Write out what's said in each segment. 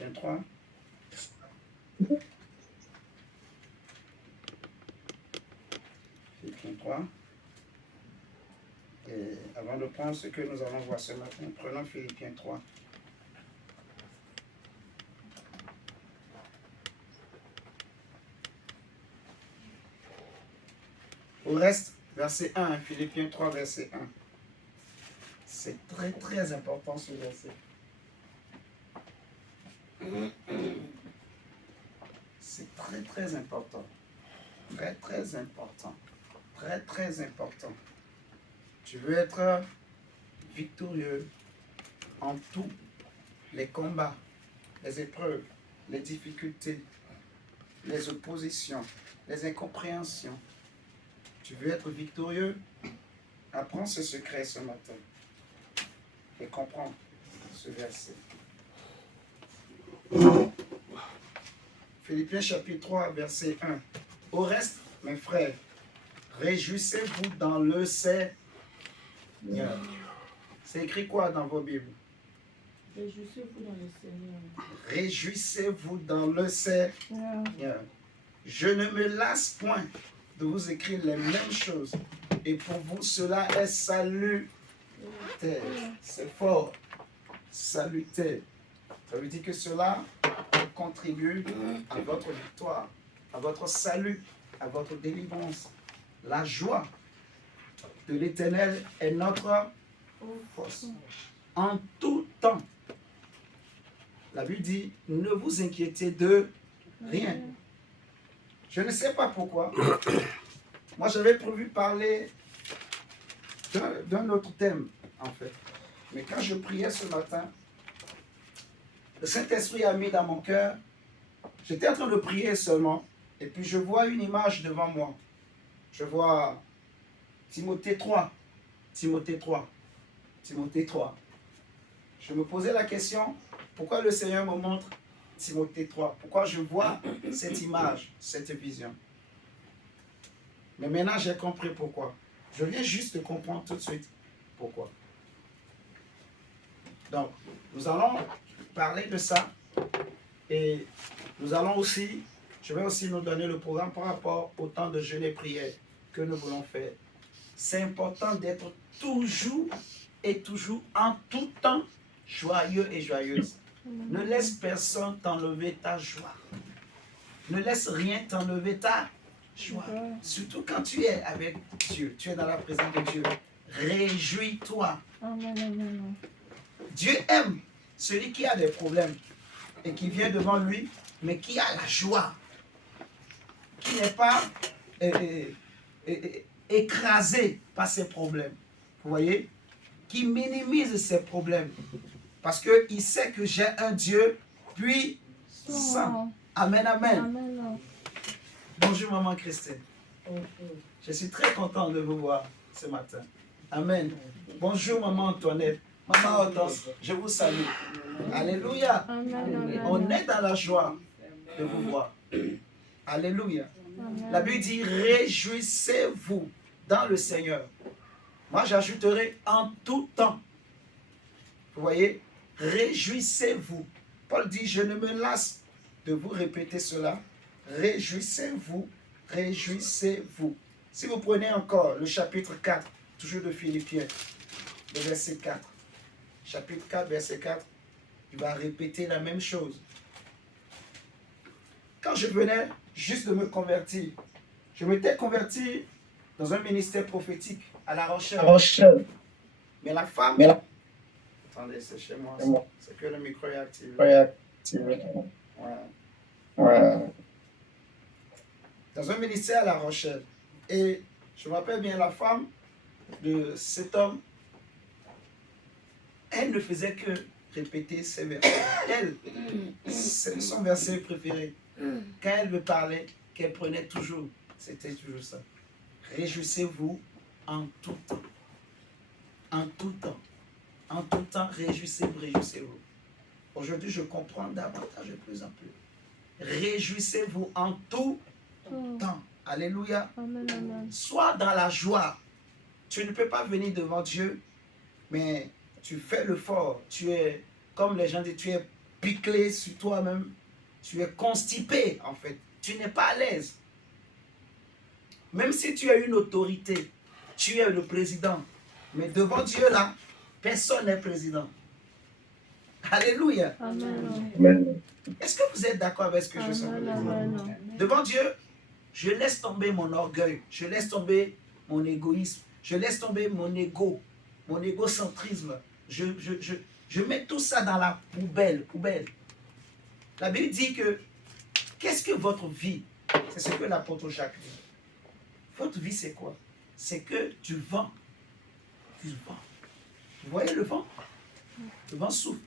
Philippiens 3. Philippiens 3. Et avant de prendre ce que nous allons voir ce matin, prenons Philippiens 3. Au reste, verset 1, Philippiens 3, verset 1. C'est très très important ce verset. C'est très très important. Très très important. Très très important. Tu veux être victorieux en tous les combats, les épreuves, les difficultés, les oppositions, les incompréhensions. Tu veux être victorieux? Apprends ce secret ce matin et comprends ce verset. Philippiens chapitre 3, verset 1. Au reste, mes frères, réjouissez-vous dans le Seigneur. C'est écrit quoi dans vos Bibles? Réjouissez-vous dans le Seigneur. Réjouissez-vous dans le Seigneur. Je ne me lasse point de vous écrire les mêmes choses. Et pour vous, cela est salutaire. C'est fort. Salutaire. Ça veut dire que cela contribue à votre victoire, à votre salut, à votre délivrance. La joie de l'Éternel est notre force. En tout temps, la Bible dit, ne vous inquiétez de rien. Je ne sais pas pourquoi. Moi, j'avais prévu parler d'un autre thème, en fait. Mais quand je priais ce matin, le Saint-Esprit a mis dans mon cœur, j'étais en train de prier seulement, et puis je vois une image devant moi. Je vois Timothée 3. Timothée 3. Timothée 3. Je me posais la question, pourquoi le Seigneur me montre Timothée 3? Pourquoi je vois cette image, cette vision? Mais maintenant, j'ai compris pourquoi. Je viens juste de comprendre tout de suite pourquoi. Donc, nous allons parler de ça et nous allons aussi, je vais aussi nous donner le programme par rapport au temps de jeûne et prière que nous voulons faire. C'est important d'être toujours et toujours en tout temps joyeux et joyeuse. Ne laisse personne t'enlever ta joie. Ne laisse rien t'enlever ta joie. Surtout quand tu es avec Dieu, tu es dans la présence de Dieu. Réjouis-toi. Dieu aime celui qui a des problèmes et qui vient devant lui, mais qui a la joie. Qui n'est pas écrasé par ses problèmes. Vous voyez? Qui minimise ses problèmes. Parce qu'il sait que j'ai un Dieu puissant. Amen, amen. Amen. Bonjour, maman Christine. Je suis très content de vous voir ce matin. Amen. Bonjour, maman Antoinette. Maman Hortense, je vous salue. Alléluia. Amen. On est dans la joie de vous voir. Alléluia. Amen. La Bible dit, réjouissez-vous dans le Seigneur. Moi, j'ajouterai en tout temps. Vous voyez? Réjouissez-vous. Paul dit, je ne me lasse de vous répéter cela. Réjouissez-vous, réjouissez-vous. Si vous prenez encore le chapitre 4, toujours de Philippiens, le verset 4. Chapitre 4, verset 4, il va répéter la même chose. Quand je venais juste de me convertir, je m'étais converti dans un ministère prophétique à La Rochelle. Mais la femme... Attendez, c'est chez moi. C'est que le micro est activé. Ouais. Dans un ministère à La Rochelle. Et je me rappelle bien, la femme de cet homme, elle ne faisait que répéter ses versets. Elle, c'est son verset préféré. Quand elle me parlait, qu'elle prenait toujours, c'était toujours ça. Réjouissez-vous en tout temps. En tout temps. En tout temps, réjouissez-vous, réjouissez-vous. Aujourd'hui, je comprends davantage de plus en plus. Réjouissez-vous en tout temps. Alléluia. Amen. Sois dans la joie. Tu ne peux pas venir devant Dieu, mais tu fais l'effort. Tu es, comme les gens disent, tu es piclé sur toi-même. Tu es constipé, en fait. Tu n'es pas à l'aise. Même si tu as une autorité, tu es le président. Mais devant Dieu, là, personne n'est président. Alléluia. Amen. Amen. Est-ce que vous êtes d'accord avec ce que je sens? Amen. Devant Dieu, je laisse tomber mon orgueil. Je laisse tomber mon égoïsme. Je laisse tomber mon ego, mon égocentrisme. Je mets tout ça dans la poubelle. La Bible dit que, qu'est-ce que votre vie? C'est ce que l'apôtre Jacques dit. Votre vie, c'est quoi? C'est que tu vends. Tu vends. Vous voyez le vent? Le vent souffle.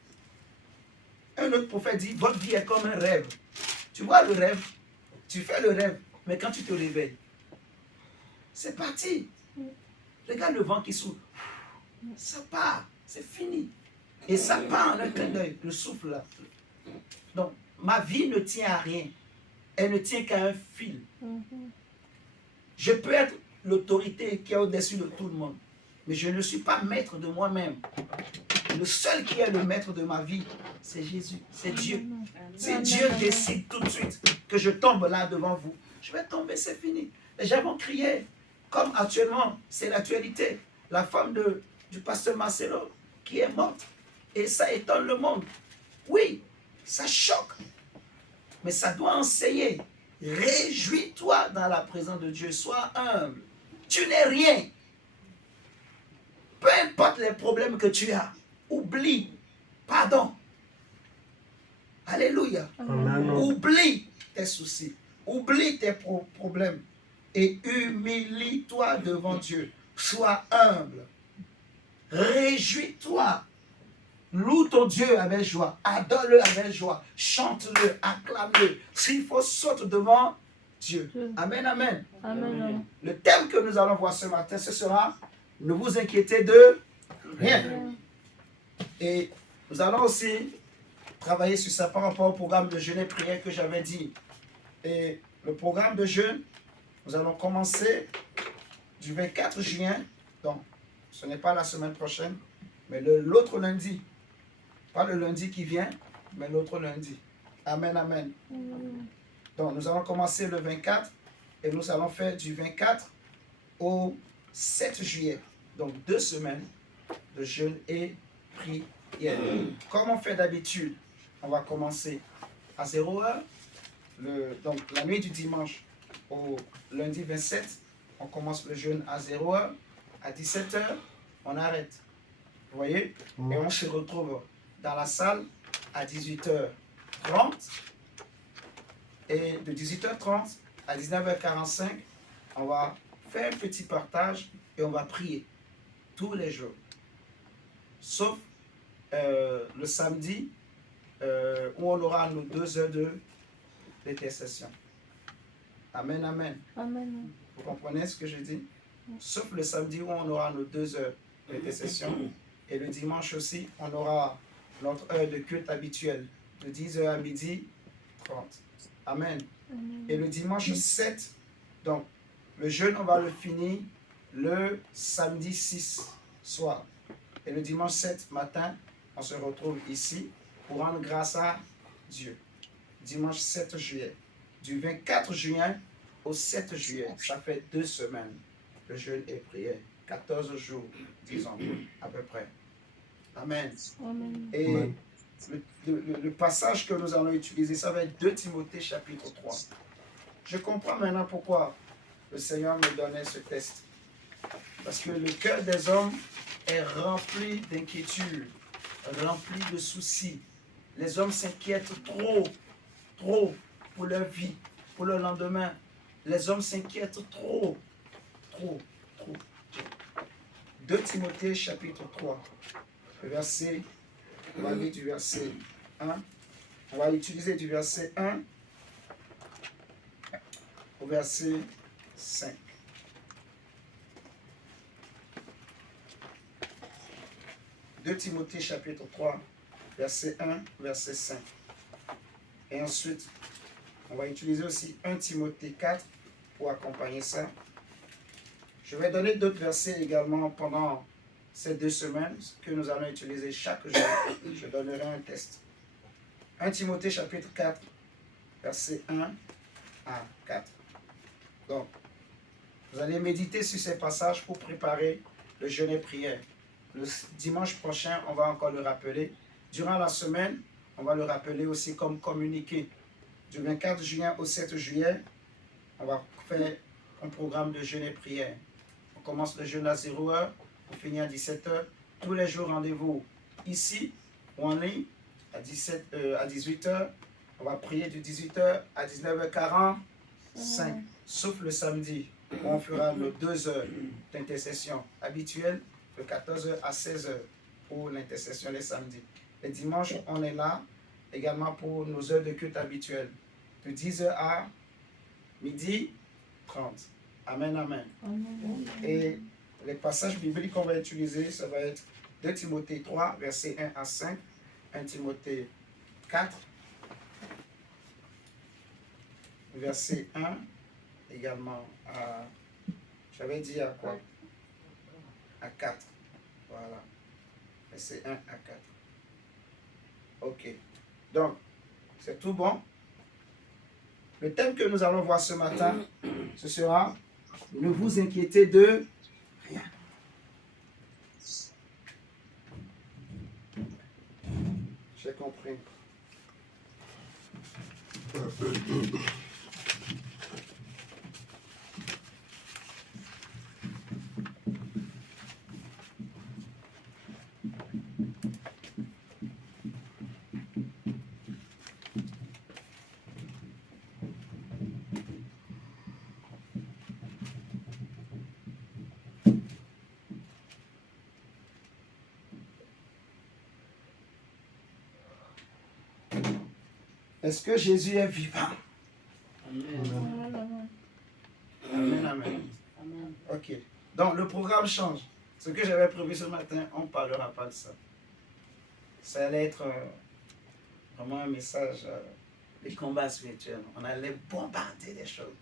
Un autre prophète dit, votre vie est comme un rêve. Tu vois le rêve? Tu fais le rêve, mais quand tu te réveilles, c'est parti. Regarde le vent qui souffle. Ça part, c'est fini. Et ça part en un clin d'œil, le souffle là. Donc, ma vie ne tient à rien. Elle ne tient qu'à un fil. Je peux être l'autorité qui est au-dessus de tout le monde, mais je ne suis pas maître de moi-même. Le seul qui est le maître de ma vie, c'est Jésus, c'est Dieu. Si Dieu décide tout de suite que je tombe là devant vous, je vais tomber, c'est fini. Les gens vont crier, comme actuellement, c'est l'actualité. La femme du pasteur Marcelo qui est morte. Et ça étonne le monde. Oui, ça choque. Mais ça doit enseigner. Réjouis-toi dans la présence de Dieu. Sois humble. Tu n'es rien. Peu importe les problèmes que tu as, oublie. Pardon. Alléluia. Amen. Oublie tes soucis. Oublie tes problèmes. Et humilie-toi devant Dieu. Sois humble. Réjouis-toi. Loue ton Dieu avec joie. Adore-le avec joie. Chante-le, acclame-le. S'il faut, saute devant Dieu. Amen, amen. Amen. Le thème que nous allons voir ce matin, ce sera « Ne vous inquiétez de rien ». Et nous allons aussi travailler sur ça par rapport au programme de jeûne et prière que j'avais dit. Et le programme de jeûne, nous allons commencer du 24 juin. Donc, ce n'est pas la semaine prochaine, mais l'autre lundi. Pas le lundi qui vient, mais l'autre lundi. Amen, amen. Donc, nous allons commencer le 24 et nous allons faire du 24 au 7 juillet. Donc, 2 semaines de jeûne et prière. Comme on fait d'habitude, on va commencer à 0h. Donc, la nuit du dimanche au lundi 27, on commence le jeûne à 0h. À 17h, on arrête. Vous voyez? Et on se retrouve dans la salle à 18h30. Et de 18h30 à 19h45, on va faire un petit partage et on va prier tous les jours. Sauf le samedi où on aura nos 2 heures d'intercession. Amen, amen. Amen. Vous comprenez ce que je dis? Sauf le samedi où on aura nos 2 heures d'intercession. Et le dimanche aussi, on aura notre heure de culte habituelle de 10h à midi 30. Amen. Et le dimanche 7, donc le jeûne, on va le finir le samedi 6 soir. Et le dimanche 7 matin, on se retrouve ici pour rendre grâce à Dieu. Dimanche 7 juillet. Du 24 juin au 7 juillet, ça fait 2 semaines de jeûne et prière. 14 jours, disons, à peu près. Amen. Amen. Et Amen. le passage que nous allons utiliser, ça va être 2 Timothée chapitre 3. Je comprends maintenant pourquoi le Seigneur me donnait ce test. Parce que le cœur des hommes est rempli d'inquiétudes, rempli de soucis. Les hommes s'inquiètent trop pour leur vie, pour le lendemain. Les hommes s'inquiètent trop. 2 Timothée chapitre 3, verset, on va lire du verset 1. On va utiliser du verset 1 au verset 5. De Timothée chapitre 3, verset 1, verset 5. Et ensuite, on va utiliser aussi 1 Timothée 4 pour accompagner ça. Je vais donner d'autres versets également pendant ces 2 semaines que nous allons utiliser chaque jour. Je donnerai un test. 1 Timothée chapitre 4, verset 1 à 4. Donc, vous allez méditer sur ces passages pour préparer le jeûne et prière. Le dimanche prochain, on va encore le rappeler. Durant la semaine, on va le rappeler aussi comme communiqué. Du 24 juin au 7 juillet, on va faire un programme de jeûne et prière. On commence le jeûne à 0 h pour finir à 17 h. Tous les jours, rendez-vous ici ou en ligne à 18 h. On va prier de 18 h à 19h45, sauf le samedi, où on fera nos 2 heures d'intercession habituelle, de 14 h à 16 h pour l'intercession les samedis. Les dimanches, on est là également pour nos heures de culte habituelles, de 10 h à midi 30. Amen, amen. Et les passages bibliques qu'on va utiliser, ça va être 2 Timothée 3, versets 1 à 5, 1 Timothée 4, verset 1, également à, j'avais dit à quoi? À 4. Voilà. Verset 1 à 4. Ok. Donc, c'est tout bon. Le thème que nous allons voir ce matin, ce sera « Ne vous inquiétez de rien ». J'ai compris. Est-ce que Jésus est vivant? Amen. Amen, amen. Ok. Donc, le programme change. Ce que j'avais prévu ce matin, on ne parlera pas de ça. Ça allait être vraiment un message des combats spirituels. On allait bombarder des choses.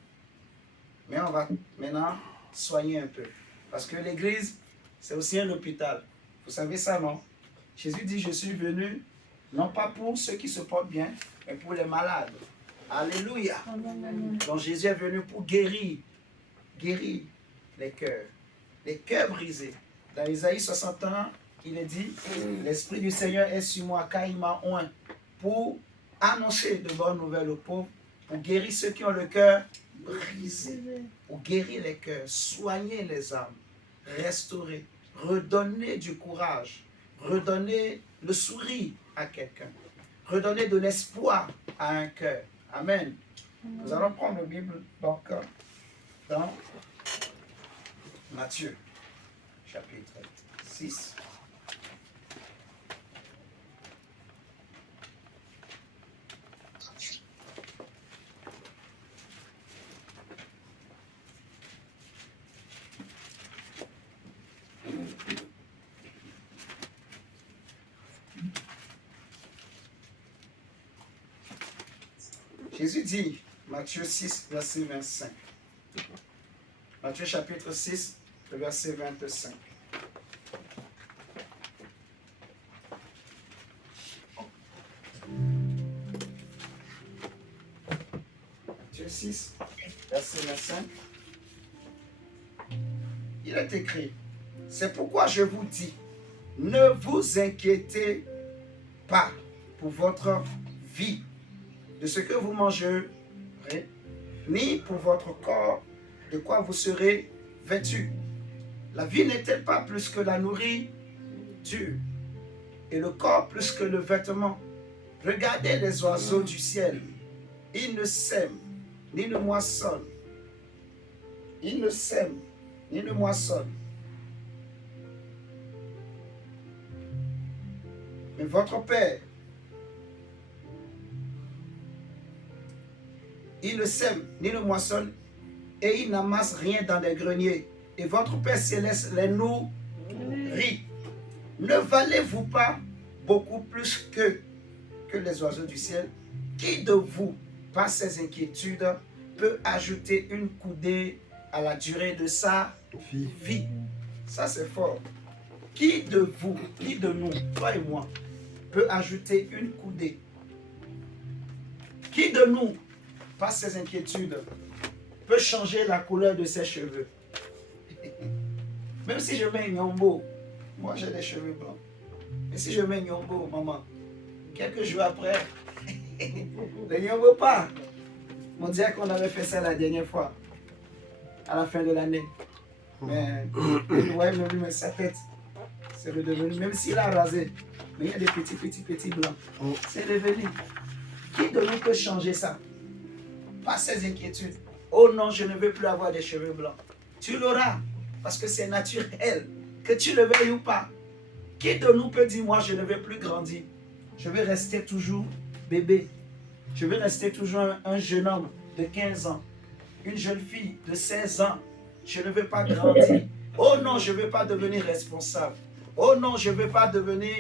Mais on va maintenant soigner un peu. Parce que l'église, c'est aussi un hôpital. Vous savez ça, non? Jésus dit, je suis venu, non pas pour ceux qui se portent bien, mais pour les malades. Alléluia. Donc Jésus est venu pour guérir les cœurs brisés. Dans Isaïe 61, il est dit, l'Esprit du Seigneur est sur moi car il m'a oint pour annoncer de bonnes nouvelles aux pauvres, pour guérir ceux qui ont le cœur brisé, pour guérir les cœurs, soigner les âmes, restaurer, redonner du courage, redonner le sourire à quelqu'un, redonner de l'espoir à un cœur. Amen. Nous allons prendre la Bible donc dans Matthieu, chapitre 6. Jésus dit, Matthieu 6, verset 25. Matthieu chapitre 6, le verset 25. Matthieu 6, verset 25. Il est écrit, c'est pourquoi je vous dis, ne vous inquiétez pas pour votre vie, de ce que vous mangerez, ni pour votre corps, de quoi vous serez vêtus. La vie n'est-elle pas plus que la nourriture, et le corps plus que le vêtement? Regardez les oiseaux du ciel. Ils ne sèment, ni ne moissonnent. Ils ne sèment, ni ne moissonnent. Mais votre Père, il ne sème ni ne moissonne et il n'amasse rien dans des greniers. Et votre Père céleste les nourrit. Ne valez-vous pas beaucoup plus que les oiseaux du ciel? Qui de vous, par ses inquiétudes, peut ajouter une coudée à la durée de sa vie? Ça, c'est fort. Qui de vous, qui de nous, toi et moi, peut ajouter une coudée Qui de nous, par ses inquiétudes, peut changer la couleur de ses cheveux? Même si je mets un nyombo, moi j'ai des cheveux blancs. Mais si je mets un nyombo, maman, quelques jours après, le nyombo part. On dirait qu'on avait fait ça la dernière fois, à la fin de l'année. Mais, ouais, mais sa tête, c'est redevenu, même s'il a rasé, mais il y a des petits blancs. C'est devenu. Qui de nous peut changer ça? Pas ses inquiétudes. Oh non, je ne veux plus avoir des cheveux blancs. Tu l'auras, parce que c'est naturel, que tu le veuilles ou pas. Qui de nous peut dire, moi, je ne veux plus grandir? Je veux rester toujours bébé. Je veux rester toujours un jeune homme de 15 ans, une jeune fille de 16 ans. Je ne veux pas grandir. Oh non, je ne veux pas devenir responsable. Oh non, je ne veux pas devenir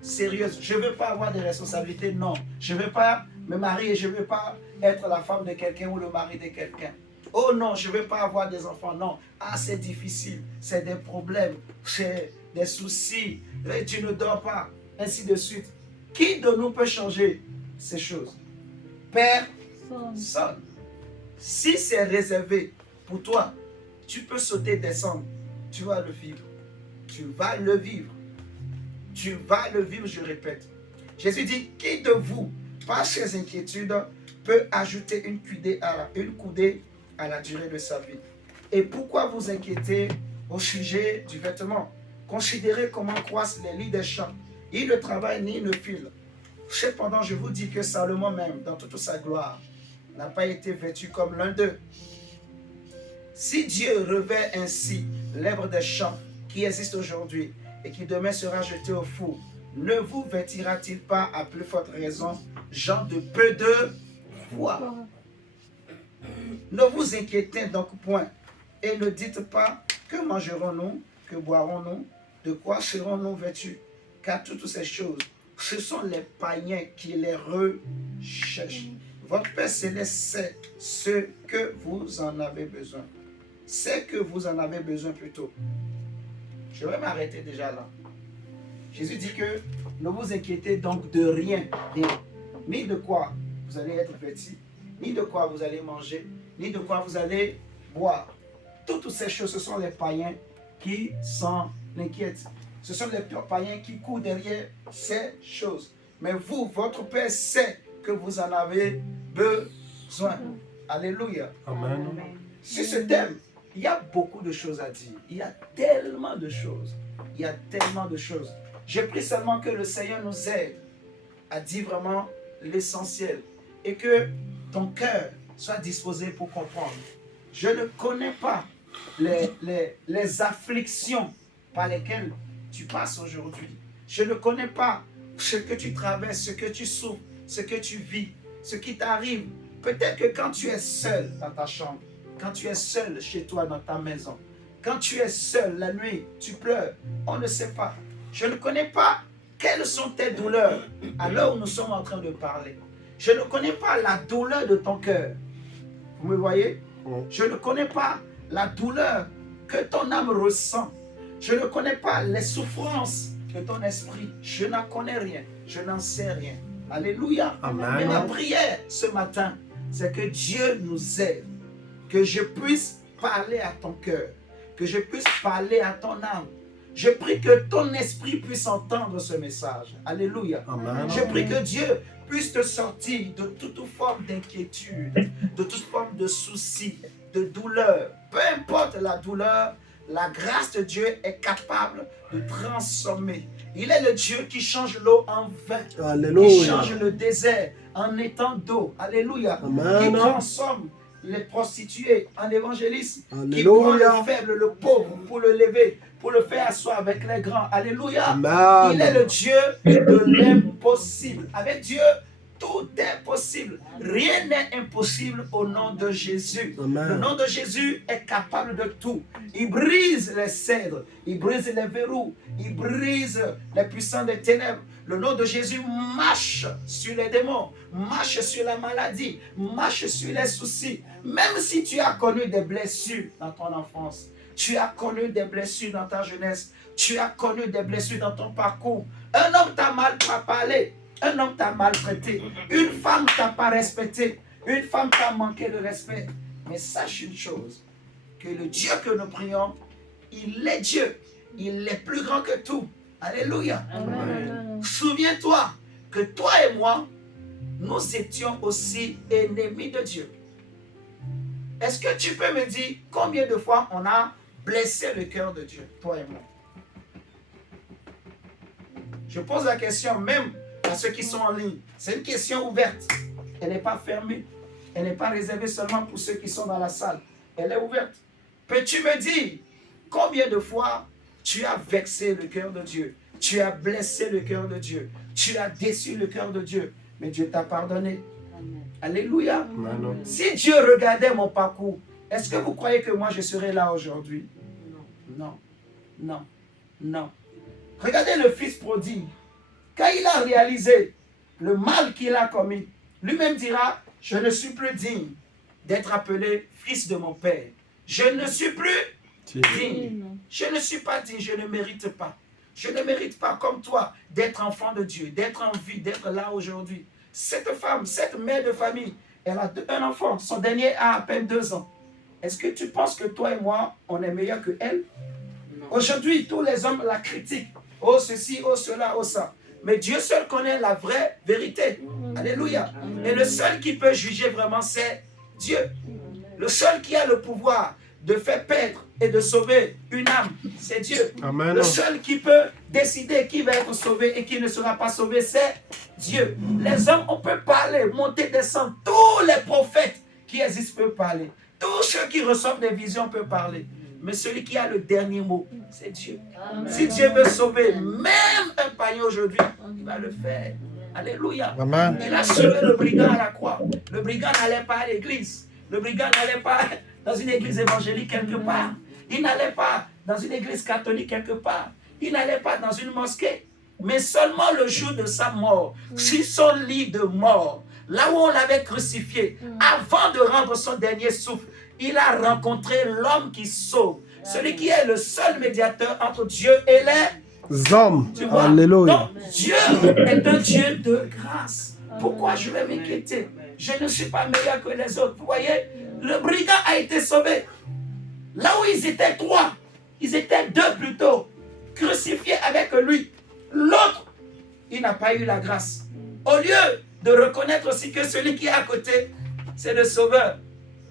sérieuse. Je ne veux pas avoir des responsabilités. Non, je ne veux pas me marier. Je ne veux pas être la femme de quelqu'un ou le mari de quelqu'un. Oh non, je ne veux pas avoir des enfants. Non, ah, c'est difficile. C'est des problèmes. C'est des soucis. Et tu ne dors pas. Ainsi de suite. Qui de nous peut changer ces choses? Personne. Si c'est réservé pour toi, tu peux sauter, descendre. Tu vas le vivre. Tu vas le vivre. Tu vas le vivre, je répète. Jésus dit, qui de vous, par ses inquiétudes, peut ajouter une coudée à la durée de sa vie? Et pourquoi vous inquiétez au sujet du vêtement? Considérez comment croissent les lits des champs. Ils ne travaillent ni ne filent. Cependant, je vous dis que Salomon même, dans toute sa gloire, n'a pas été vêtu comme l'un d'eux. Si Dieu revêt ainsi l'herbe des champs qui existe aujourd'hui et qui demain sera jeté au four, ne vous vêtira-t-il pas à plus forte raison, gens de peu de foi? Ne vous inquiétez donc point et ne dites pas que mangerons-nous, que boirons-nous, de quoi serons-nous vêtus? Car toutes ces choses, ce sont les païens qui les recherchent. Votre Père Céleste sait ce que vous en avez besoin. C'est que vous en avez besoin plutôt. Je vais m'arrêter déjà là. Jésus dit que ne vous inquiétez donc de rien, ni de quoi vous allez être vêtis, ni de quoi vous allez manger, ni de quoi vous allez boire. Toutes ces choses, ce sont les païens qui s'en inquiètent. Ce sont les païens qui courent derrière ces choses. Mais vous, votre Père sait que vous en avez besoin. Alléluia. Amen. Sur ce thème, il y a beaucoup de choses à dire. Il y a tellement de choses. Il y a tellement de choses. Je prie seulement que le Seigneur nous aide à dire vraiment l'essentiel et que ton cœur soit disposé pour comprendre. Je ne connais pas les afflictions par lesquelles tu passes aujourd'hui. Je ne connais pas ce que tu traverses, ce que tu souffres, ce que tu vis, ce qui t'arrive. Peut-être que quand tu es seul dans ta chambre, quand tu es seul chez toi dans ta maison, quand tu es seul la nuit, tu pleures, on ne sait pas. Je ne connais pas quelles sont tes douleurs à l'heure où nous sommes en train de parler. Je ne connais pas la douleur de ton cœur. Vous me voyez? Je ne connais pas la douleur que ton âme ressent. Je ne connais pas les souffrances de ton esprit. Je n'en connais rien. Je n'en sais rien. Alléluia. Amen. Mais ma prière ce matin, c'est que Dieu nous aide. Que je puisse parler à ton cœur. Que je puisse parler à ton âme. Je prie que ton esprit puisse entendre ce message. Alléluia. Amen. Je prie que Dieu puisse te sortir de toute forme d'inquiétude, de toute forme de souci, de douleur. Peu importe la douleur, la grâce de Dieu est capable de transformer. Il est le Dieu qui change l'eau en vin, Alléluia. qui change le désert en étang d'eau. Alléluia. Amen. Qui transforme les prostituées en évangélistes, qui Alléluia. prend le faible, le pauvre pour le lever, pour le faire asseoir avec les grands. Alléluia. Amen. Il est le Dieu de l'impossible. Avec Dieu, tout est possible. Rien n'est impossible au nom de Jésus. Amen. Le nom de Jésus est capable de tout. Il brise les cèdres, il brise les verrous, il brise les puissants des ténèbres. Le nom de Jésus marche sur les démons, marche sur la maladie, marche sur les soucis. Même si tu as connu des blessures dans ton enfance, tu as connu des blessures dans ta jeunesse, tu as connu des blessures dans ton parcours. Un homme t'a mal parlé. un homme t'a maltraité, une femme t'a pas respecté, une femme t'a manqué de respect. Mais sache une chose, que le Dieu que nous prions, il est Dieu. Il est plus grand que tout. Alléluia. Amen. Souviens-toi que toi et moi, nous étions aussi ennemis de Dieu. Est-ce que tu peux me dire combien de fois on a blessé le cœur de Dieu, toi et moi? Je pose la question même à ceux qui sont en ligne. C'est une question ouverte. Elle n'est pas fermée. Elle n'est pas réservée seulement pour ceux qui sont dans la salle. Elle est ouverte. Peux-tu me dire combien de fois tu as vexé le cœur de Dieu? Tu as blessé le cœur de Dieu. Tu as déçu le cœur de Dieu. Mais Dieu t'a pardonné. Amen. Alléluia. Amen. Si Dieu regardait mon parcours, est-ce que vous croyez que moi je serais là aujourd'hui? Non. Non. Non. Regardez le fils prodigue. Quand il a réalisé le mal qu'il a commis, lui-même dira, je ne suis plus digne d'être appelé fils de mon père. Je ne suis plus digne. Je ne suis pas digne, je ne mérite pas. Je ne mérite pas comme toi d'être enfant de Dieu, d'être en vie, d'être là aujourd'hui. Cette femme, cette mère de famille, elle a un enfant, son dernier a à peine 2 ans. Est-ce que tu penses que toi et moi, on est meilleurs que elle? Aujourd'hui, tous les hommes la critiquent. Oh ceci, oh cela, oh ça. Mais Dieu seul connaît la vraie vérité. Alléluia. Et le seul qui peut juger vraiment, c'est Dieu. Le seul qui a le pouvoir de faire perdre et de sauver une âme, c'est Dieu. Amen. Le seul qui peut décider qui va être sauvé et qui ne sera pas sauvé, c'est Dieu. Les hommes, on peut parler, monter, descendre. Tous les prophètes qui existent peuvent parler. Tous ceux qui reçoivent des visions peuvent parler. Mais celui qui a le dernier mot, c'est Dieu. Amen. Si Dieu veut sauver même un païen aujourd'hui, il va le faire. Alléluia. Amen. Il a sauvé le brigand à la croix. Le brigand n'allait pas à l'église. Le brigand n'allait pas dans une église évangélique quelque part. Il n'allait pas dans une église catholique quelque part. Il n'allait pas dans une mosquée. Mais seulement le jour de sa mort, sur son lit de mort, là où on l'avait crucifié, avant de rendre son dernier souffle, il a rencontré l'homme qui sauve. Celui qui est le seul médiateur entre Dieu et les Hommes. tu vois? Alléluia. Donc, Dieu est un Dieu de grâce. Pourquoi je vais m'inquiéter? Je ne suis pas meilleur que les autres. Vous voyez, le brigand a été sauvé. Là où ils étaient 3, ils étaient 2 plutôt, crucifiés avec lui. L'autre, il n'a pas eu la grâce. Au lieu de reconnaître aussi que celui qui est à côté, c'est le sauveur.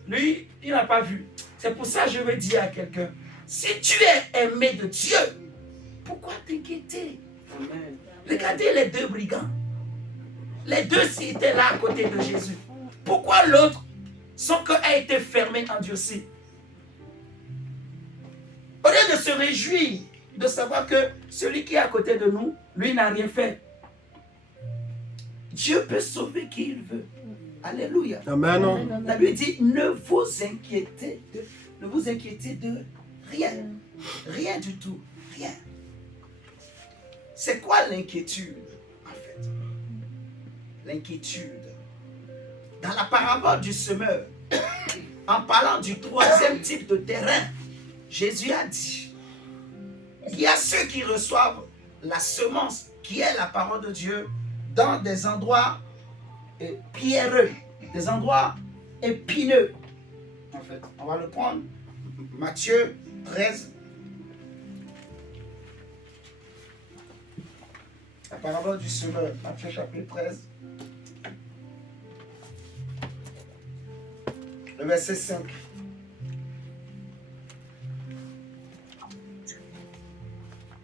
Lui, il n'a pas vu. C'est pour ça que je veux dire à quelqu'un, si tu es aimé de Dieu, pourquoi t'inquiéter? Regardez les 2 brigands. Les 2 étaient là à côté de Jésus. Pourquoi l'autre, son cœur a été fermé, endurci? Au lieu de se réjouir, de savoir que celui qui est à côté de nous, lui n'a rien fait. Dieu peut sauver qui il veut. Alléluia. Amen. La Bible dit, ne vous inquiétez de rien. Rien du tout. Rien. C'est quoi l'inquiétude, en fait? L'inquiétude. Dans la parabole du semeur, en parlant du 3e type de terrain, Jésus a dit, il y a ceux qui reçoivent la semence, qui est la parole de Dieu, dans des endroits pierreux, des endroits épineux. En fait, on va le prendre. Matthieu 13. La parabole du semeur, Matthieu chapitre 13. Le verset 5.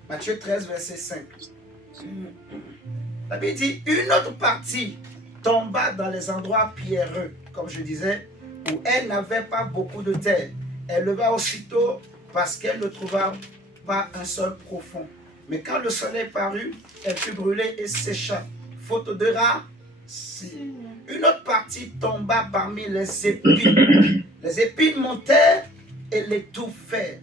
Matthieu 13, verset 5. La Bible dit, une autre partie tomba dans les endroits pierreux, comme je disais, où elle n'avait pas beaucoup de terre. Elle leva aussitôt parce qu'elle ne trouva pas un sol profond. Mais quand le soleil parut, elle fut brûlée et sécha, faute de racines. Une autre partie tomba parmi les épines. Les épines montèrent et l'étouffèrent.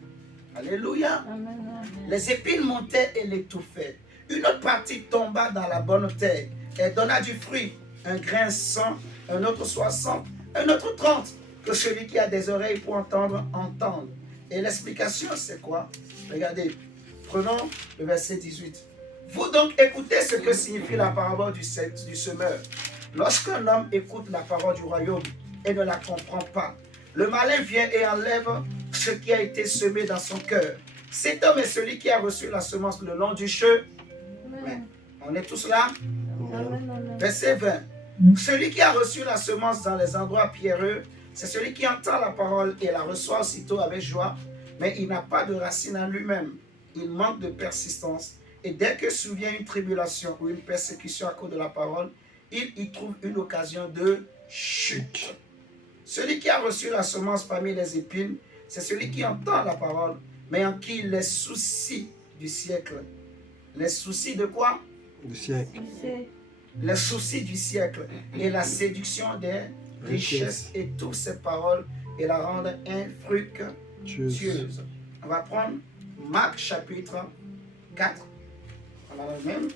Alléluia. Amen. Les épines montaient et l'étouffaient. Une autre partie tomba dans la bonne terre. Elle donna du fruit. Un grain 100, un autre 60, un autre 30. Que celui qui a des oreilles pour entendre, entende. Et l'explication, c'est quoi? Regardez, prenons le verset 18. Vous donc écoutez ce que signifie la parabole du semeur. Lorsqu'un homme écoute la parole du royaume et ne la comprend pas, le malin vient et enlève ce qui a été semé dans son cœur. Cet homme est celui qui a reçu la semence le long du chemin. On est tous là? Verset 20. Celui qui a reçu la semence dans les endroits pierreux, c'est celui qui entend la parole et la reçoit aussitôt avec joie, mais il n'a pas de racine en lui-même. Il manque de persistance. Et dès que survient une tribulation ou une persécution à cause de la parole, il y trouve une occasion de chute. Celui qui a reçu la semence parmi les épines, c'est celui qui entend la parole, mais en qui les soucis du siècle. Les soucis de quoi? Du siècle. Les soucis du siècle et la séduction des richesses et toutes ces paroles et la rendent infructueuse. On va prendre Marc chapitre 4. On a le même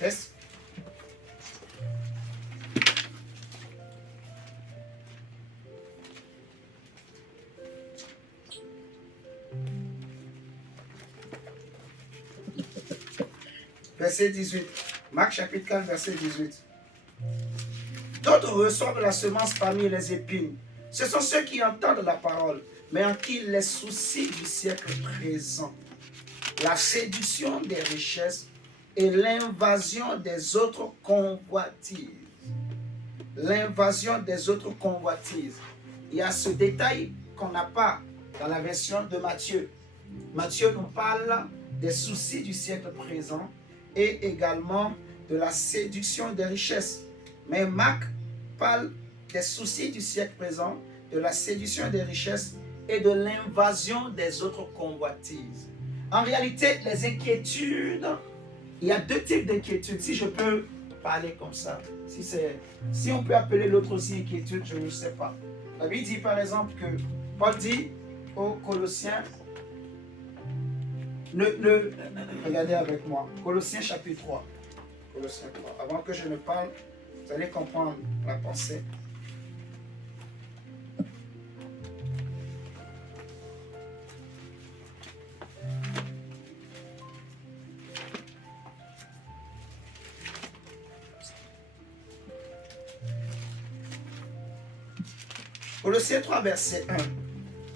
test. Verset 18. Marc chapitre 4, verset 18. D'autres reçoivent la semence parmi les épines. Ce sont ceux qui entendent la parole, mais en qui les soucis du siècle présent, la séduction des richesses et l'invasion des autres convoitises. L'invasion des autres convoitises. Il y a ce détail qu'on n'a pas dans la version de Matthieu. Matthieu nous parle des soucis du siècle présent et également de la séduction des richesses. Mais Marc parle des soucis du siècle présent, de la séduction des richesses et de l'invasion des autres convoitises. En réalité, les inquiétudes, il y a deux types d'inquiétudes. Si je peux parler comme ça, si on peut appeler l'autre aussi inquiétude, je ne sais pas. La Bible dit par exemple que Paul dit aux Colossiens, regardez avec moi, Colossiens chapitre 3. Colossiens 3. Avant que je ne parle, vous allez comprendre la pensée. Colossiens 3, verset 1.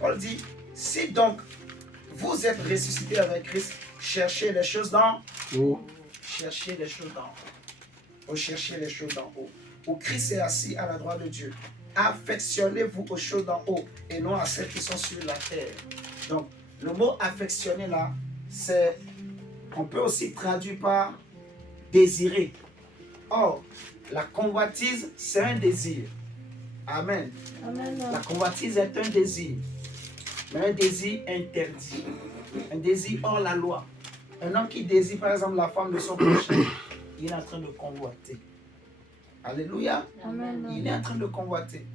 Paul dit, si donc vous êtes ressuscités avec Christ, cherchez les choses d'en haut. Cherchez les choses d'en haut. Cherchez les choses d'en haut. Où Christ est assis à la droite de Dieu. Affectionnez-vous aux choses d'en haut et non à celles qui sont sur la terre. Donc, le mot affectionner là, c'est, on peut aussi traduire par désirer. Or, la convoitise, c'est un désir. Amen. Amen. La convoitise est un désir, mais un désir interdit, un désir hors la loi. Un homme qui désire par exemple la femme de son prochain, il est en train de convoiter. Alléluia. Amen. Il est en train de convoiter.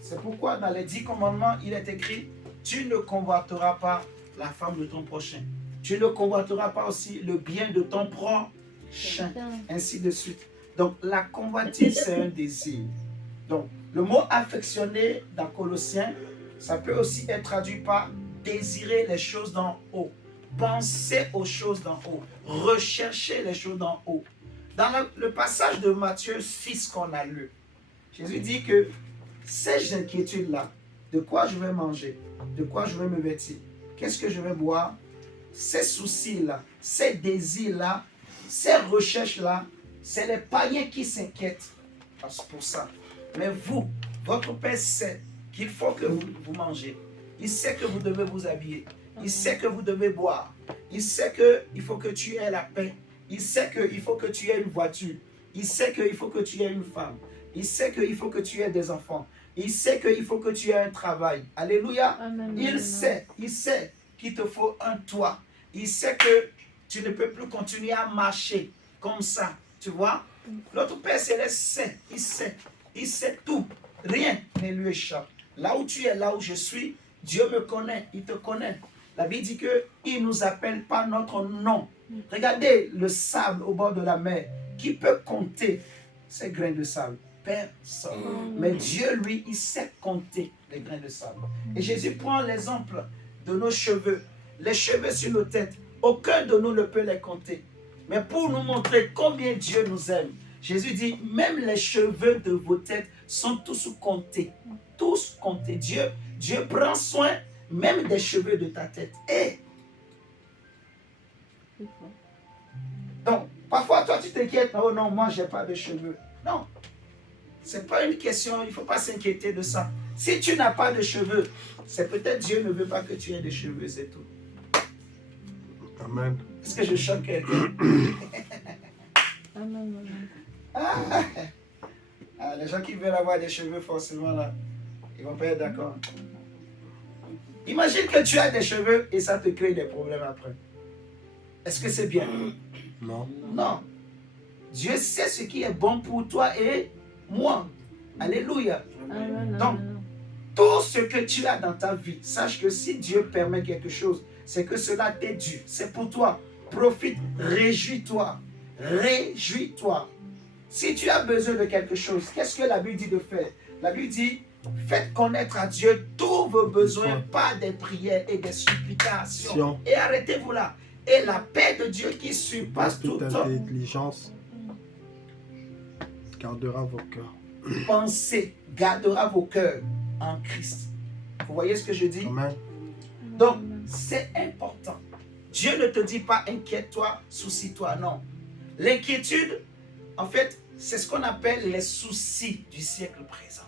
C'est pourquoi dans les 10 commandements, il est écrit, tu ne convoiteras pas la femme de ton prochain. Tu ne convoiteras pas aussi le bien de ton prochain. Ainsi de suite. Donc la convoitise, c'est un désir. Donc, le mot affectionner dans Colossiens, ça peut aussi être traduit par désirer les choses d'en haut, penser aux choses d'en haut, rechercher les choses d'en haut. Dans le passage de Matthieu 6 qu'on a lu, Jésus dit que ces inquiétudes-là, de quoi je vais manger, de quoi je vais me vêtir, qu'est-ce que je vais boire, ces soucis-là, ces désirs-là, ces recherches-là, c'est les païens qui s'inquiètent pour ça. Mais vous, votre Père sait qu'il faut que vous mangez. Il sait que vous devez vous habiller. Il sait que vous devez boire. Il sait qu'il faut que tu aies la paix. Il sait qu'il faut que tu aies une voiture. Il sait qu'il faut que tu aies une femme. Il sait qu'il faut que tu aies des enfants. Il sait qu'il faut que tu aies un travail. Alléluia. Amen. Il sait qu'il te faut un toit. Il sait que tu ne peux plus continuer à marcher comme ça. Tu vois? Notre Père Céleste sait. Il sait tout. Rien ne lui échappe. Là où tu es, là où je suis, Dieu me connaît. Il te connaît. La Bible dit qu'il ne nous appelle pas notre nom. Regardez le sable au bord de la mer. Qui peut compter ces grains de sable? Personne. Mais Dieu, lui, il sait compter les grains de sable. Et Jésus prend l'exemple de nos cheveux. Les cheveux sur nos têtes. Aucun de nous ne peut les compter. Mais pour nous montrer combien Dieu nous aime, Jésus dit, même les cheveux de vos têtes sont tous comptés. Tous comptés. Dieu prend soin même des cheveux de ta tête. Et donc, parfois, toi, tu t'inquiètes. Oh non, moi, je n'ai pas de cheveux. Non. Ce n'est pas une question, il ne faut pas s'inquiéter de ça. Si tu n'as pas de cheveux, c'est peut-être Dieu ne veut pas que tu aies de cheveux, c'est tout. Amen. Est-ce que je choque quelqu'un? Amen. Les gens qui veulent avoir des cheveux, forcément, là, ils vont pas être d'accord. Imagine que tu as des cheveux et ça te crée des problèmes après. Est-ce que c'est bien? Non. Non. Dieu sait ce qui est bon pour toi et moi. Alléluia. Amen. Donc, tout ce que tu as dans ta vie, sache que si Dieu permet quelque chose, c'est que cela t'est dû. C'est pour toi. Profite, réjouis-toi. Réjouis-toi. Si tu as besoin de quelque chose, qu'est-ce que la Bible dit de faire? La Bible dit, faites connaître à Dieu tous vos besoins par des prières et des supplications. Et arrêtez-vous là. Et la paix de Dieu qui surpasse toute intelligence gardera vos cœurs. Pensée, gardera vos cœurs en Christ. Vous voyez ce que je dis? Amen. Donc, c'est important. Dieu ne te dit pas inquiète-toi, soucie-toi, non. L'inquiétude, en fait, c'est ce qu'on appelle les soucis du siècle présent.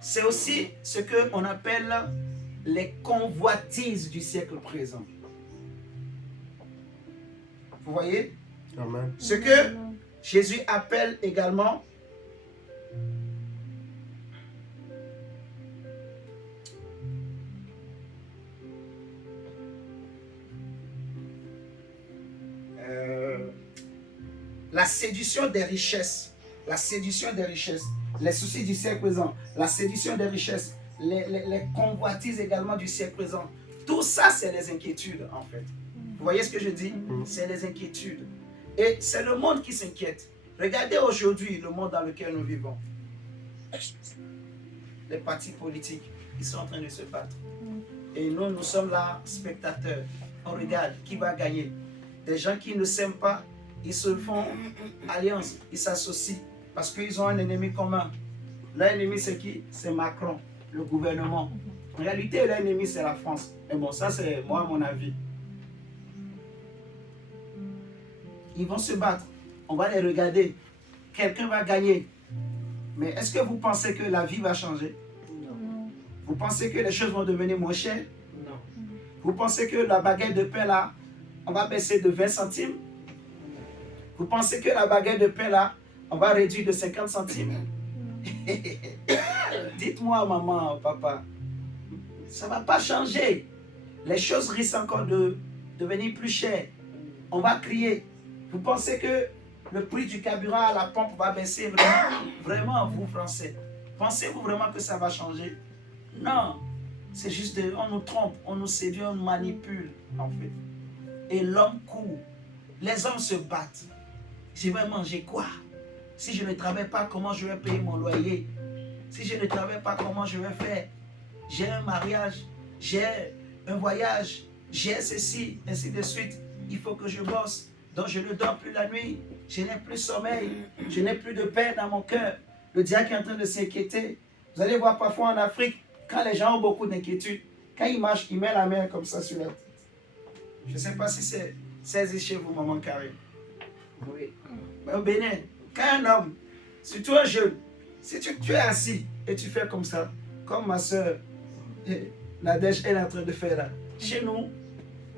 C'est aussi ce qu'on appelle les convoitises du siècle présent. Vous voyez? Amen. Ce que Jésus appelle également la séduction des richesses. La séduction des richesses. Les soucis du siècle présent. La séduction des richesses. Les convoitises également du siècle présent. Tout ça, c'est les inquiétudes, en fait. Vous voyez ce que je dis? C'est les inquiétudes. Et c'est le monde qui s'inquiète. Regardez aujourd'hui le monde dans lequel nous vivons. Les partis politiques, ils sont en train de se battre. Et nous, nous sommes là, spectateurs. On regarde qui va gagner. Des gens qui ne s'aiment pas, ils se font alliance, ils s'associent parce qu'ils ont un ennemi commun. Leur ennemi, c'est qui? C'est Macron, le gouvernement. En réalité, leur ennemi, c'est la France. Mais bon, ça, c'est moi, mon avis. Ils vont se battre. On va les regarder. Quelqu'un va gagner. Mais est-ce que vous pensez que la vie va changer? Non. Vous pensez que les choses vont devenir moins chères? Non. Vous pensez que la baguette de pain, là, on va baisser de 20 centimes? Vous pensez que la baguette de pain, là, on va réduire de 50 centimes? Dites-moi, maman, papa, ça ne va pas changer. Les choses risquent encore de devenir plus chères. On va crier. Vous pensez que le prix du carburant à la pompe va baisser vraiment? Vraiment, vous, Français, pensez-vous vraiment que ça va changer? Non. C'est juste, on nous trompe, on nous séduit, on nous manipule, en fait. Et l'homme court. Les hommes se battent. Je vais manger quoi? Si je ne travaille pas, comment je vais payer mon loyer? Si je ne travaille pas, comment je vais faire? J'ai un mariage, j'ai un voyage, j'ai ceci, ainsi de suite. Il faut que je bosse. Donc je ne dors plus la nuit. Je n'ai plus sommeil. Je n'ai plus de paix dans mon cœur. Le diable est en train de s'inquiéter. Vous allez voir parfois en Afrique, quand les gens ont beaucoup d'inquiétude, quand ils marchent, ils mettent la main comme ça sur la tête. Je ne sais pas si c'est chez vous, maman Karine. Oui. Mais au Bénin, quand un homme, surtout un jeune, si tu es assis et tu fais comme ça, comme ma soeur Nadège elle est en train de faire là, chez nous,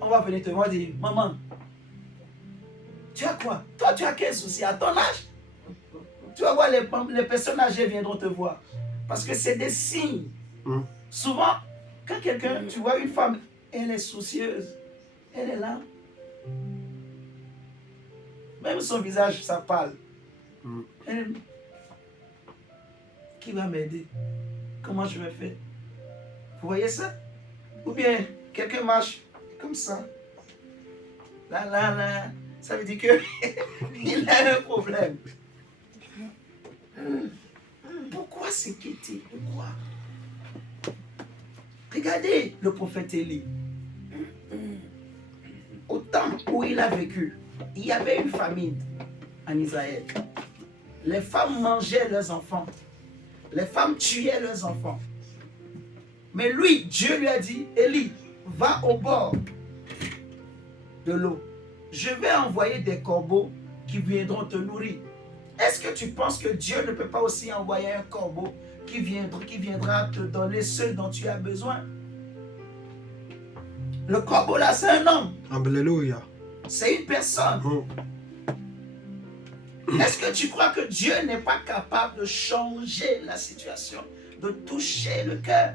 on va venir te voir et dire, maman, tu as quoi? Toi, tu as quel souci à ton âge? Tu vas voir, les personnes âgées viendront te voir. Parce que c'est des signes. Souvent, quand quelqu'un, tu vois une femme, elle est soucieuse, elle est là. Même son visage, ça parle. Elle, qui va m'aider? Comment je vais faire? Vous voyez ça? Ou bien, quelqu'un marche comme ça. Là, là, là. Ça veut dire qu'il a un problème. Pourquoi s'inquiéter? Pourquoi? Regardez le prophète Élie. Au temps où il a vécu, il y avait une famine en Israël. Les femmes mangeaient leurs enfants. Les femmes tuaient leurs enfants. Mais lui, Dieu lui a dit, Élie, va au bord de l'eau. Je vais envoyer des corbeaux qui viendront te nourrir. Est-ce que tu penses que Dieu ne peut pas aussi envoyer un corbeau qui viendra te donner ce dont tu as besoin? Le corbeau là, c'est un homme. Alléluia. C'est une personne. Est-ce que tu crois que Dieu n'est pas capable de changer la situation, de toucher le cœur?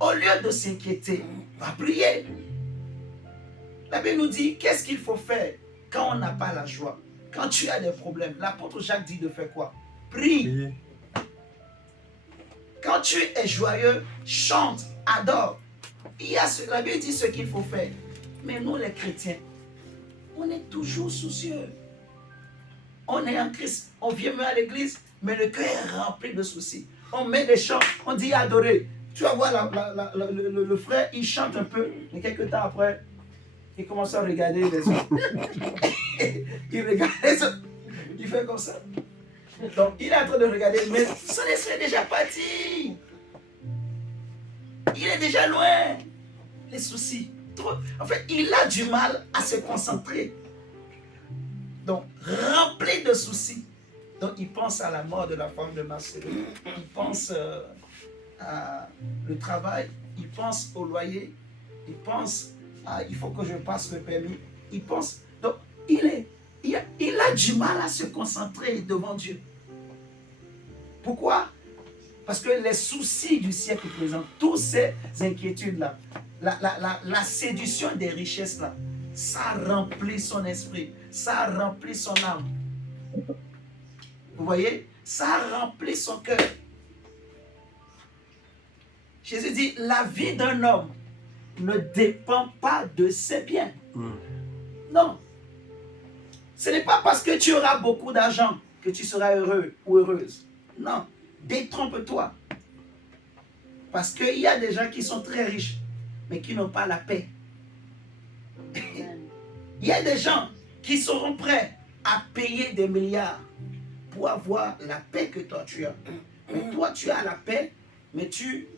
Au lieu de s'inquiéter, va prier. La Bible nous dit, qu'est-ce qu'il faut faire quand on n'a pas la joie? Quand tu as des problèmes, l'apôtre Jacques dit de faire quoi? Prie. Oui. Quand tu es joyeux, chante, adore. La Bible dit ce qu'il faut faire. Mais nous, les chrétiens, on est toujours soucieux. On est en Christ, on vient même à l'église, mais le cœur est rempli de soucis. On met des chants, on dit adorer. Tu vas voir le frère, il chante un peu, mais quelques temps après, il commence à regarder les autres. Il regarde les autres. Il fait comme ça. Donc, il est en train de regarder, mais son esprit est déjà parti. Il est déjà loin. Les soucis. En fait, il a du mal à se concentrer. Donc, rempli de soucis. Donc, il pense à la mort de la femme de Marcelo. Il pense à le travail. Il pense au loyer. Il pense à il faut que je passe le permis. Il pense. Donc, il a du mal à se concentrer devant Dieu. Pourquoi? Parce que les soucis du siècle présent, toutes ces inquiétudes-là, la séduction des richesses-là, ça remplit son esprit, ça remplit son âme. Vous voyez? Ça remplit son cœur. Jésus dit, la vie d'un homme ne dépend pas de ses biens. Non. Ce n'est pas parce que tu auras beaucoup d'argent que tu seras heureux ou heureuse. Non. Détrompe-toi. Parce qu'il y a des gens qui sont très riches, mais qui n'ont pas la paix. Il y a des gens qui seront prêts à payer des milliards pour avoir la paix que toi tu as. Mais toi tu as la paix, mais tu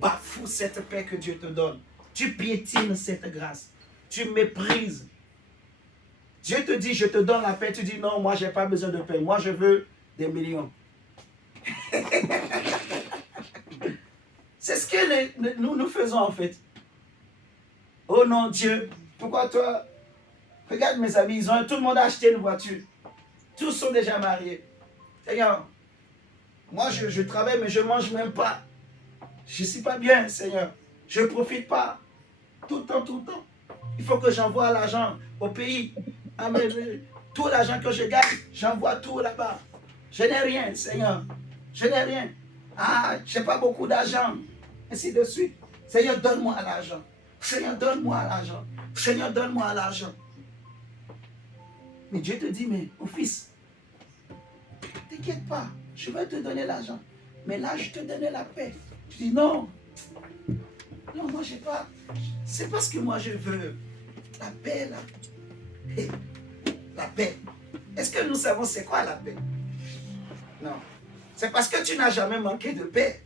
bafoues cette paix que Dieu te donne. Tu piétines cette grâce. Tu méprises. Dieu te dit, je te donne la paix. Tu dis, non, moi, je n'ai pas besoin de paix. Moi, je veux des millions. C'est ce que nous faisons, en fait. Oh non, Dieu, pourquoi toi? Regarde mes amis, tout le monde a acheté une voiture. Tous sont déjà mariés. Seigneur, moi, je travaille, mais je ne mange même pas. Je ne suis pas bien, Seigneur. Je ne profite pas. Tout le temps, tout le temps. Il faut que j'envoie l'argent au pays. Ah, mais tout l'argent que je gagne, j'envoie tout là-bas. Je n'ai rien, Seigneur. Je n'ai rien. Ah, je n'ai pas beaucoup d'argent. Ainsi de suite. Seigneur, donne-moi l'argent. Seigneur, donne-moi l'argent. Seigneur, donne-moi l'argent. Mais Dieu te dit, mais mon fils, t'inquiète pas, je vais te donner l'argent. Mais là, je te donnais la paix. Tu dis, non. Non, moi, je n'ai pas. C'est parce que moi, je veux la paix, là. Et la paix. Est-ce que nous savons c'est quoi la paix? Non. C'est parce que tu n'as jamais manqué de paix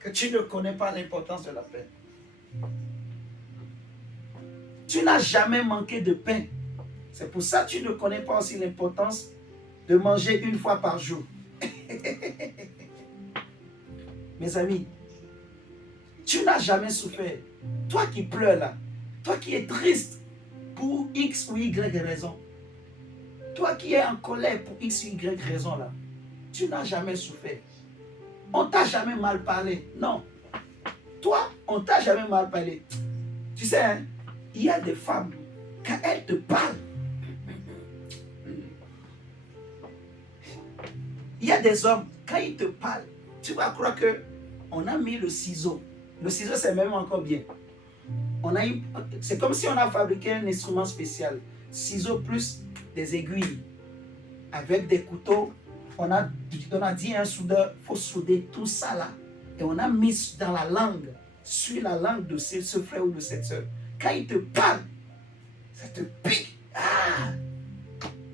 que tu ne connais pas l'importance de la paix. Tu n'as jamais manqué de pain. C'est pour ça que tu ne connais pas aussi l'importance de manger une fois par jour. Mes amis, tu n'as jamais souffert. Toi qui pleures là, toi qui es triste pour X ou Y raison, toi qui es en colère pour X ou Y raison là, tu n'as jamais souffert. On t'a jamais mal parlé. Non. Toi, on t'a jamais mal parlé. Tu sais, hein, il y a des femmes, quand elles te parlent, il y a des hommes, quand ils te parlent, tu vas croire qu'on a mis le ciseau. Le ciseau, c'est même encore bien. C'est comme si on a fabriqué un instrument spécial. Ciseaux plus des aiguilles. Avec des couteaux, on a dit à un soudeur, il faut souder tout ça là. Et on a mis dans la langue, sur la langue de ce frère ou de cette soeur. Quand il te parle, ça te pique. Ah,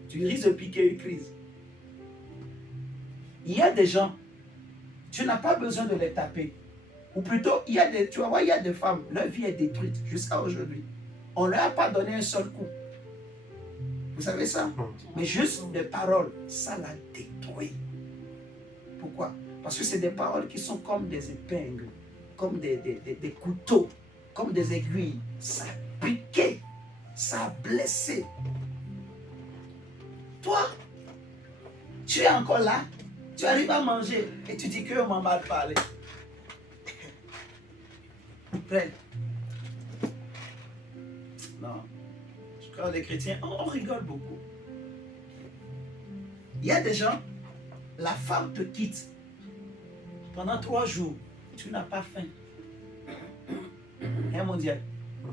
tu risques de piquer une crise. Il y a des gens, tu n'as pas besoin de les taper. Ou plutôt, tu vas voir, il y a des femmes, leur vie est détruite jusqu'à aujourd'hui. On ne leur a pas donné un seul coup. Vous savez ça? Mais juste des paroles, ça la détruit. Pourquoi? Parce que c'est des paroles qui sont comme des épingles, comme des couteaux, comme des aiguilles. Ça a piqué, ça a blessé. Toi, tu es encore là, tu arrives à manger et tu dis que on m'a mal parlé. Frère, non, je crois que les chrétiens, on rigole beaucoup. Il y a des gens, la femme te quitte pendant 3 jours, tu n'as pas faim. Hein, mon Dieu?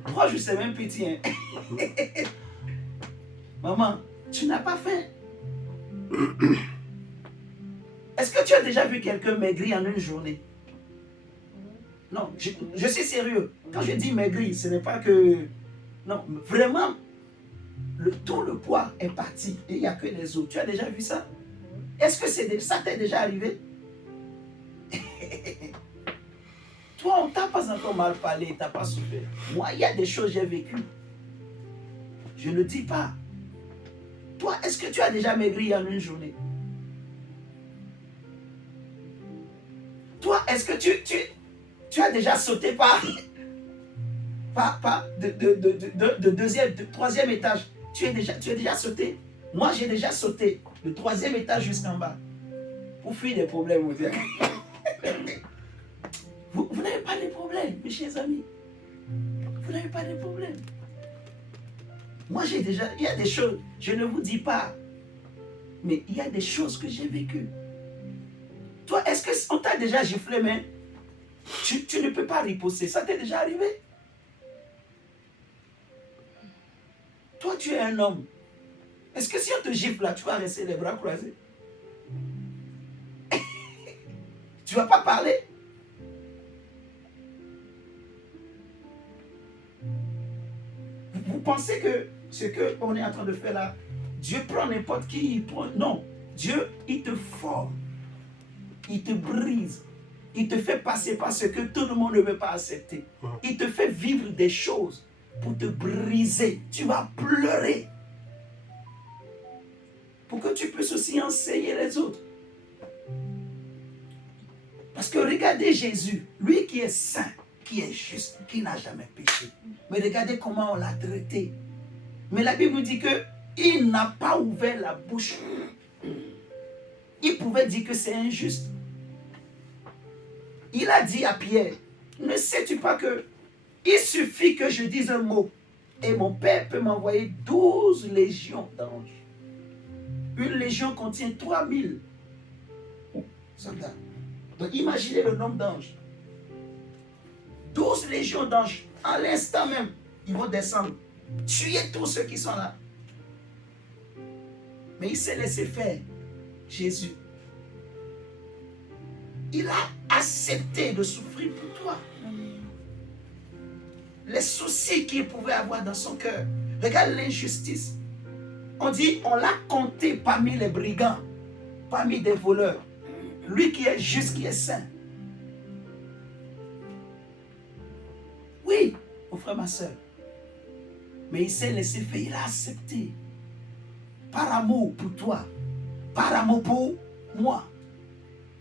3 jours, c'est même petit. Hein? Maman, tu n'as pas faim. Est-ce que tu as déjà vu quelqu'un maigrir en une journée? Non, je suis sérieux. Quand je dis maigrir, ce n'est pas que... Non, vraiment, tout le poids est parti et il n'y a que les os. Tu as déjà vu ça? Est-ce que ça t'est déjà arrivé? Toi, on ne t'a pas encore mal parlé, tu n'as pas souffert. Moi, il y a des choses que j'ai vécues. Je ne dis pas. Toi, est-ce que tu as déjà maigri en une journée? Toi, est-ce que tu as déjà sauté de troisième étage? Tu as déjà sauté? Moi, j'ai déjà sauté le 3e étage jusqu'en bas. Pour fuir des problèmes, vous dites. Vous n'avez pas de problèmes, mes chers amis. Vous n'avez pas de problèmes. Moi, il y a des choses, je ne vous dis pas, mais il y a des choses que j'ai vécues. Toi, est-ce qu'on t'a déjà giflé, mais tu ne peux pas riposter? Ça t'est déjà arrivé? Toi, tu es un homme. Est-ce que si on te gifle là, tu vas rester les bras croisés? Tu ne vas pas parler? Vous pensez que ce qu'on est en train de faire là, Dieu prend n'importe qui, non. Dieu, il te forme. Il te brise. Il te fait passer par ce que tout le monde ne veut pas accepter. Il te fait vivre des choses pour te briser. Tu vas pleurer. Pour que tu puisses aussi enseigner les autres. Parce que regardez Jésus, lui qui est saint, qui est juste, qui n'a jamais péché. Mais regardez comment on l'a traité. Mais la Bible dit qu'il n'a pas ouvert la bouche. Il pouvait dire que c'est injuste. Il a dit à Pierre, ne sais-tu pas que il suffit que je dise un mot et mon Père peut m'envoyer 12 légions d'anges. Une légion contient 3000 soldats. Donc imaginez le nombre d'anges. 12 légions d'anges. À l'instant même, ils vont descendre. Tuer tous ceux qui sont là. Mais il s'est laissé faire. Jésus. Il a accepté de souffrir pour toi. Les soucis qu'il pouvait avoir dans son cœur. Regarde l'injustice. On dit, on l'a compté parmi les brigands, parmi des voleurs. Lui qui est juste, qui est saint. Oui, mon frère, ma soeur. Mais il s'est laissé faire, il a accepté. Par amour pour toi. Par amour pour moi.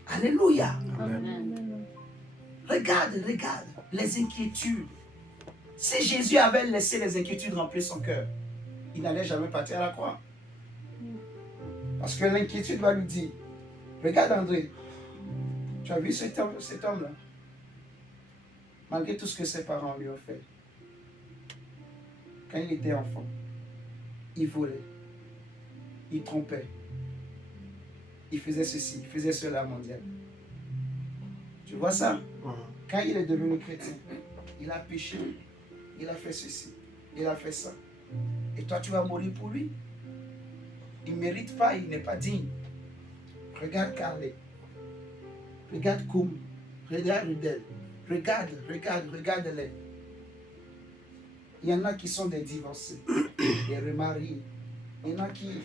Alléluia. Amen. Regarde les inquiétudes. Si Jésus avait laissé les inquiétudes remplir son cœur, il n'allait jamais partir à la croix. Parce que l'inquiétude va lui dire, regarde André, tu as vu cet homme-là, malgré tout ce que ses parents lui ont fait, quand il était enfant, il volait, il trompait, il faisait ceci, il faisait cela, mon Dieu. Tu vois ça? Quand il est devenu chrétien, il a péché, il a fait ceci, il a fait ça. Et toi, tu vas mourir pour lui? Il ne mérite pas, il n'est pas digne. Regarde Carlet. Regarde Koum. Regarde Rudel. Regarde-les. Il y en a qui sont des divorcés, des remariés. Il y en a qui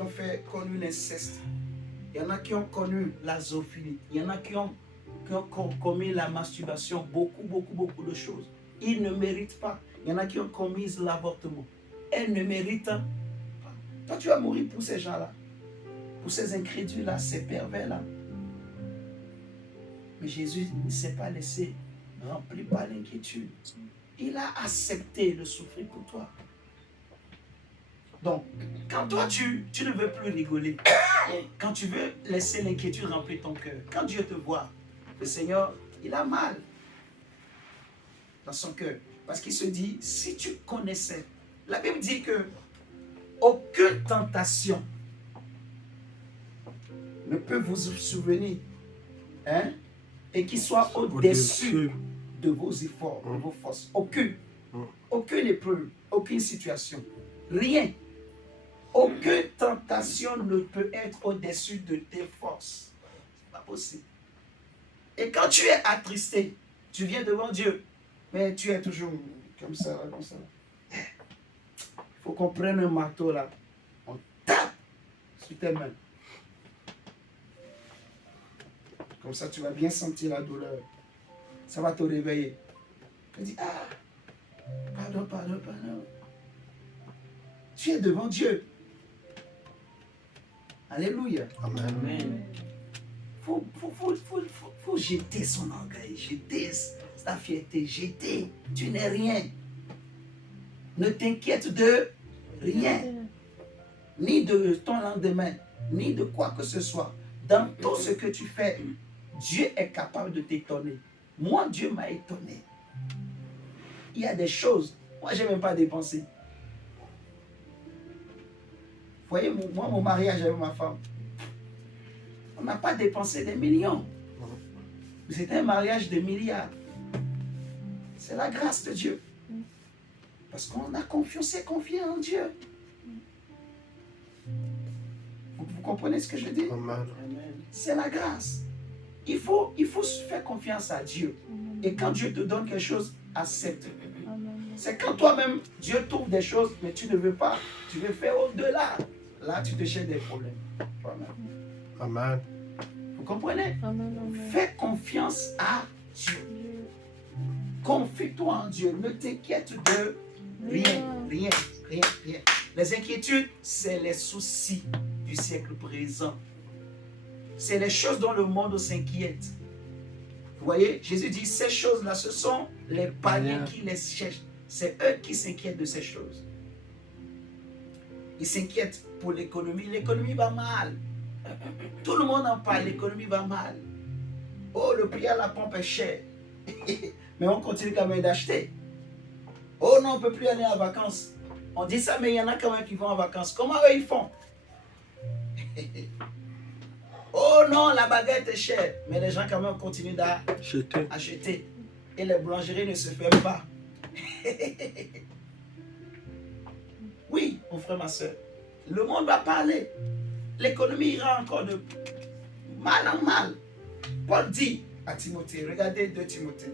ont connu l'inceste. Il y en a qui ont connu la zoophilie. Il y en a qui ont commis la masturbation. Beaucoup de choses. Ils ne méritent pas. Il y en a qui ont commis l'avortement. Elles ne méritent pas. Toi, tu vas mourir pour ces gens-là. Pour ces incrédules-là, ces pervers-là. Mais Jésus ne s'est pas laissé remplir par l'inquiétude. Il a accepté de souffrir pour toi. Donc, quand toi, tu ne veux plus rigoler, quand tu veux laisser l'inquiétude remplir ton cœur, quand Dieu te voit, le Seigneur, il a mal dans son cœur. Parce qu'il se dit, si tu connaissais, la Bible dit que aucune tentation ne peut vous souvenir, hein, et qui soit au-dessus de vos efforts, de vos forces. Aucune épreuve, aucune situation, rien. Aucune tentation ne peut être au-dessus de tes forces. C'est pas possible. Et quand tu es attristé, tu viens devant Dieu, mais tu es toujours comme ça, comme ça. Il faut qu'on prenne un marteau là, on tape sur tes mains. Comme ça, tu vas bien sentir la douleur. Ça va te réveiller. Tu dis, pardon. Tu es devant Dieu. Alléluia. Amen. Faut jeter son orgueil, jeter sa fierté, jeter. Tu n'es rien. Ne t'inquiète de rien. Ni de ton lendemain, ni de quoi que ce soit. Dans tout ce que tu fais, Dieu est capable de t'étonner. Moi, Dieu m'a étonné. Il y a des choses, moi, je n'ai même pas dépensé. Vous voyez, moi, mon mariage avec ma femme, on n'a pas dépensé des millions. C'était un mariage de milliards. C'est la grâce de Dieu. Parce qu'on a confiance et confié en Dieu. Vous comprenez ce que je dis? Amen. C'est la grâce. Il faut faire confiance à Dieu. Et quand Dieu te donne quelque chose, accepte. C'est quand toi-même, Dieu trouve des choses, mais tu ne veux pas. Tu veux faire au-delà. Là, tu te cherches des problèmes. Amen. Vous comprenez? Amen. Fais confiance à Dieu. Confie-toi en Dieu. Ne t'inquiète de rien. Les inquiétudes, c'est les soucis du siècle présent. C'est les choses dont le monde s'inquiète. Vous voyez, Jésus dit, ces choses-là, ce sont les païens qui les cherchent. C'est eux qui s'inquiètent de ces choses. Ils s'inquiètent pour l'économie. L'économie va mal. Tout le monde en parle, l'économie va mal. Oh, le prix à la pompe est cher. Mais on continue quand même d'acheter. Oh non, on ne peut plus aller en vacances. On dit ça, mais il y en a quand même qui vont en vacances. Comment eux, ils font? Oh non, la baguette est chère. Mais les gens quand même continuent d'acheter. Et les boulangeries ne se ferment pas. Oui, mon frère, ma soeur. Le monde va parler. L'économie ira encore de mal en mal. Paul dit à Timothée, regardez 2 Timothée,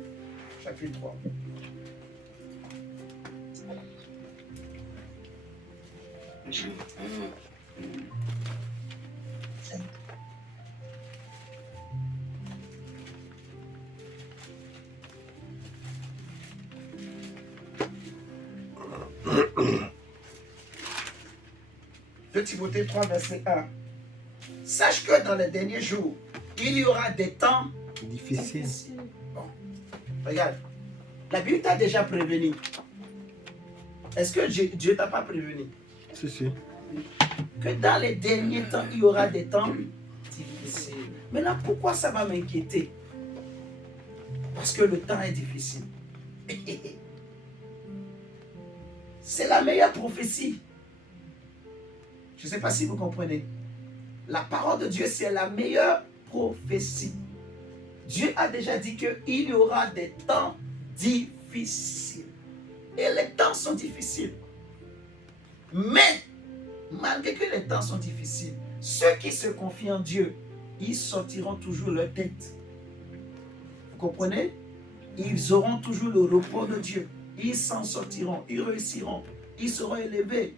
chapitre 3. De Timothée 3, verset 1. Sache que dans les derniers jours, il y aura des temps Difficile. Bon, regarde, la Bible t'a déjà prévenu. Est-ce que Dieu t'a pas prévenu? Si. Que dans les derniers temps, il y aura des temps difficiles. Maintenant, pourquoi ça va m'inquiéter? Parce que le temps est difficile. C'est la meilleure prophétie. Je ne sais pas si vous comprenez. La parole de Dieu, c'est la meilleure prophétie. Dieu a déjà dit qu'il y aura des temps difficiles. Et les temps sont difficiles. Mais, malgré que les temps sont difficiles, ceux qui se confient en Dieu, ils sortiront toujours leur tête. Vous comprenez? Ils auront toujours le repos de Dieu. Ils s'en sortiront, ils réussiront, ils seront élevés.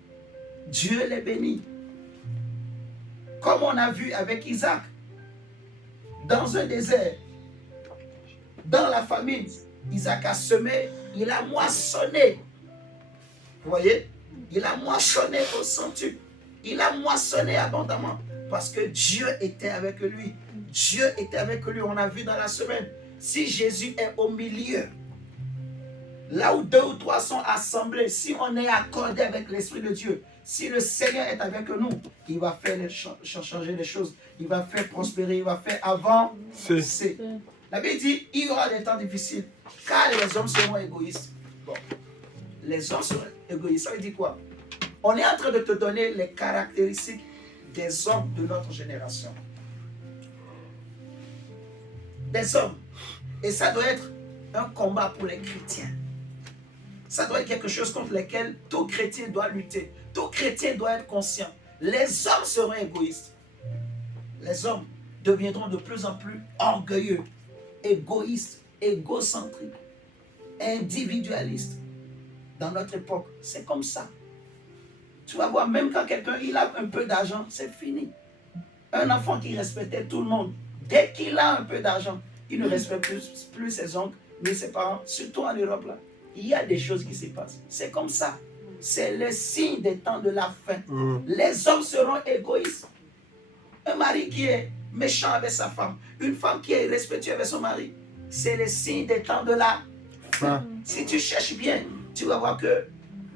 Dieu les bénit. Comme on a vu avec Isaac, dans un désert, dans la famine, Isaac a semé, il a moissonné. Vous voyez? Il a moissonné au centuple. Il a moissonné abondamment parce que Dieu était avec lui. Dieu était avec lui, on a vu dans la semaine. Si Jésus est au milieu, là où 2 ou 3 sont assemblés, si on est accordé avec l'Esprit de Dieu, si le Seigneur est avec nous, il va faire changer les choses. Il va faire prospérer, il va faire avancer. La Bible dit, il y aura des temps difficiles, car les hommes seront égoïstes. Bon, les hommes seront égoïstes, ça veut dire quoi? On est en train de te donner les caractéristiques des hommes de notre génération. Des hommes. Et ça doit être un combat pour les chrétiens. Ça doit être quelque chose contre lequel tout chrétien doit lutter. Tout chrétien doit être conscient. Les hommes seront égoïstes. Les hommes deviendront de plus en plus orgueilleux, égoïstes, égocentriques, individualistes. Dans notre époque, c'est comme ça. Tu vas voir, même quand quelqu'un il a un peu d'argent, c'est fini. Un enfant qui respectait tout le monde, dès qu'il a un peu d'argent, il ne respecte plus ses oncles, ni ses parents, surtout en Europe là. Il y a des choses qui se passent. C'est comme ça. C'est le signe des temps de la fin. Les hommes seront égoïstes. Un mari qui est méchant avec sa femme, une femme qui est respectueuse avec son mari, c'est le signe des temps de la fin. Si tu cherches bien, tu vas voir que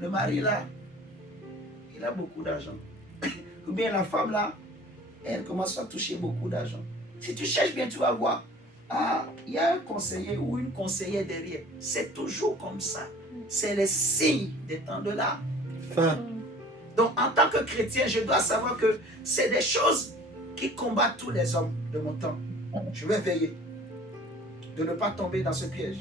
le mari là, il a beaucoup d'argent. Ou bien la femme là, elle commence à toucher beaucoup d'argent. Si tu cherches bien, tu vas voir, ah, il y a un conseiller ou une conseillère derrière. C'est toujours comme ça. C'est le signe des temps de la fin. Donc, en tant que chrétien, je dois savoir que c'est des choses qui combattent tous les hommes de mon temps. Je vais veiller de ne pas tomber dans ce piège.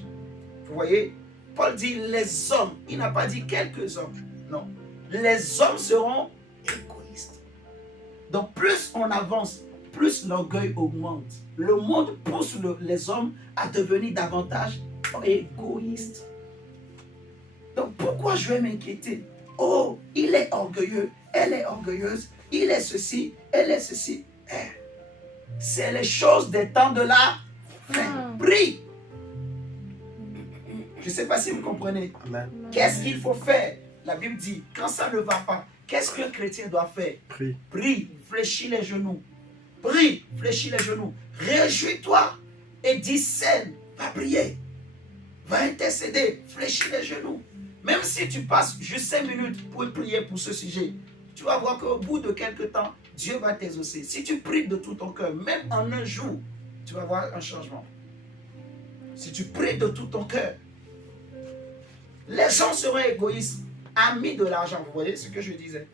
Vous voyez, Paul dit les hommes. Il n'a pas dit quelques hommes. Non. Les hommes seront égoïstes. Donc, plus on avance, plus l'orgueil augmente. Le monde pousse les hommes à devenir davantage égoïstes. Donc, pourquoi je vais m'inquiéter? Oh, il est orgueilleux, elle est orgueilleuse, il est ceci, elle est ceci. C'est les choses des temps de la fin. Prie. Je ne sais pas si vous comprenez. Qu'est-ce qu'il faut faire? La Bible dit, quand ça ne va pas, qu'est-ce qu'un chrétien doit faire? Prie. Prie, fléchis les genoux. Prie, fléchis les genoux. Réjouis-toi et discerne. Va prier. Va intercéder. Fléchis les genoux. Même si tu passes juste 5 minutes pour prier pour ce sujet, tu vas voir qu'au bout de quelques temps, Dieu va t'exaucer. Si tu pries de tout ton cœur, même en un jour, tu vas voir un changement. Si tu pries de tout ton cœur, les gens seront égoïstes, amis de l'argent. Vous voyez ce que je disais?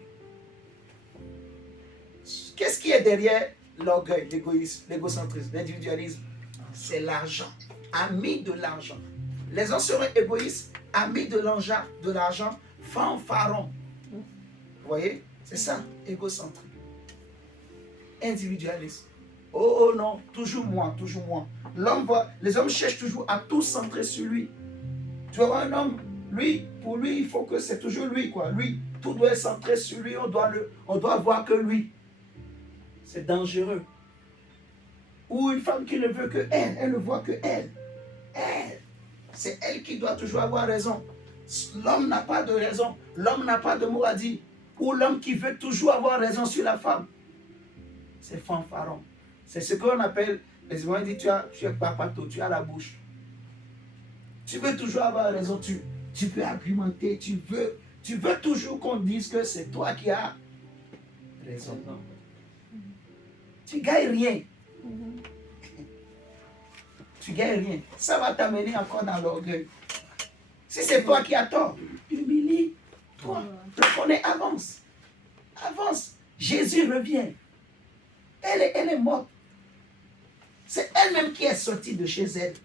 Qu'est-ce qui est derrière l'orgueil, l'égoïsme, l'égocentrisme, l'individualisme? C'est l'argent. Amis de l'argent. Les gens seront égoïstes, amis de l'argent, fanfarons. Vous voyez? C'est ça, égocentrique. Individualiste. Oh non, toujours moi, toujours moi. Les hommes cherchent toujours à tout centrer sur lui. Tu vas voir un homme, lui, pour lui, il faut que c'est toujours lui, quoi. Lui, tout doit être centré sur lui, on doit voir que lui. C'est dangereux. Ou une femme qui ne veut que elle ne voit que elle. Elle. C'est elle qui doit toujours avoir raison. L'homme n'a pas de raison. L'homme n'a pas de mot à dire. Ou l'homme qui veut toujours avoir raison sur la femme. C'est fanfaron. C'est ce qu'on appelle, les Israéliens disent, tu es papato, tu as la bouche. Tu veux toujours avoir raison, tu peux argumenter, tu veux toujours qu'on dise que c'est toi qui as raison. Tu gagnes rien. Tu gagnes rien. Ça va t'amener encore dans l'orgueil. Si c'est toi qui as tort, humilie-toi. Reconnais, avance. Avance. Jésus revient. Elle est morte. C'est elle-même qui est sortie de chez elle.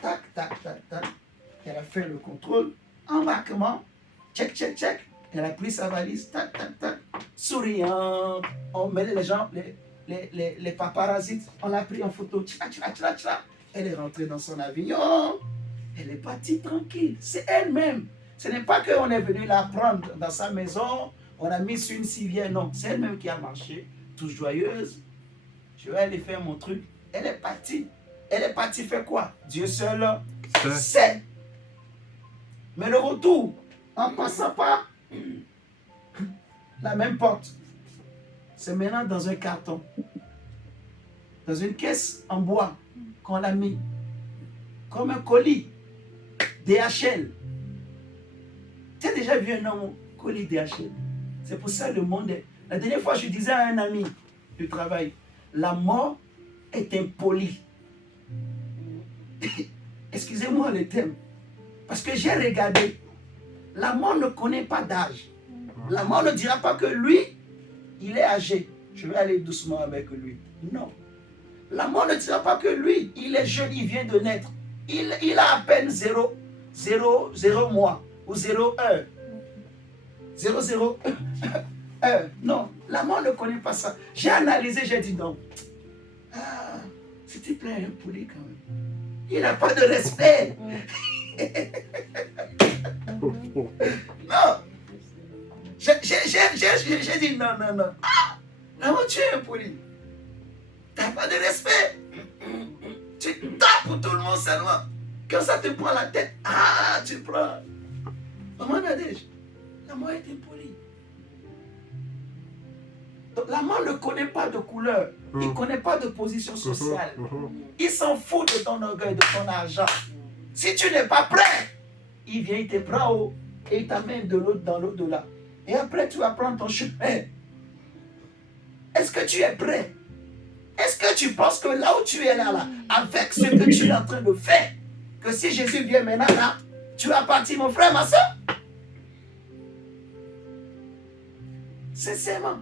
Tac, tac, tac, tac. Elle a fait le contrôle. Embarquement. Check, check, check. Elle a pris sa valise. Tac, tac, tac. Souriante. On met les gens, les paparazzis. On l'a pris en photo. Tcha, tcha, tcha, tcha. Elle est rentrée dans son avion. Elle est partie tranquille. C'est elle-même. Ce n'est pas qu'on est venu la prendre dans sa maison, on a mis sur une civière. Non, c'est elle-même qui a marché, toute joyeuse. Je vais aller faire mon truc. Elle est partie. Elle est partie faire quoi? Dieu seul sait. Mais le retour, en passant par la même porte, c'est maintenant dans un carton, dans une caisse en bois qu'on l'a mis, comme un colis DHL. Tu as déjà vu un homme colis DHL? C'est pour ça le monde est... La dernière fois, je disais à un ami du travail, la mort est impolie. Excusez-moi le thème. Parce que j'ai regardé. La mort ne connaît pas d'âge. La mort ne dira pas que lui, il est âgé. Je vais aller doucement avec lui. Non. La mort ne dira pas que lui, il est jeune, il vient de naître. Il a à peine 0 mois ou 0 heure. 0 heure. Non, la mort ne connaît pas ça. J'ai analysé, j'ai dit non. Ah, s'il te plaît, un poulet quand même. Il n'a pas de respect. Non. J'ai dit non. Ah, vraiment, tu es impoli. Tu n'as pas de respect. Tu tapes pour tout le monde seulement. Quand ça te prend la tête, ah, tu prends. Maman Nadège, la mort est impolie. Donc, la mort ne connaît pas de couleur. Il ne connaît pas de position sociale. Il s'en fout de ton orgueil, de ton argent. Si tu n'es pas prêt, il vient, il te prend haut et il t'amène de l'autre dans l'au-delà. Et après, tu vas prendre ton chemin. Est-ce que tu es prêt? Est-ce que tu penses que là où tu es là, avec ce que tu es en train de faire, que si Jésus vient maintenant là, tu vas partir, mon frère, ma soeur? Sincèrement.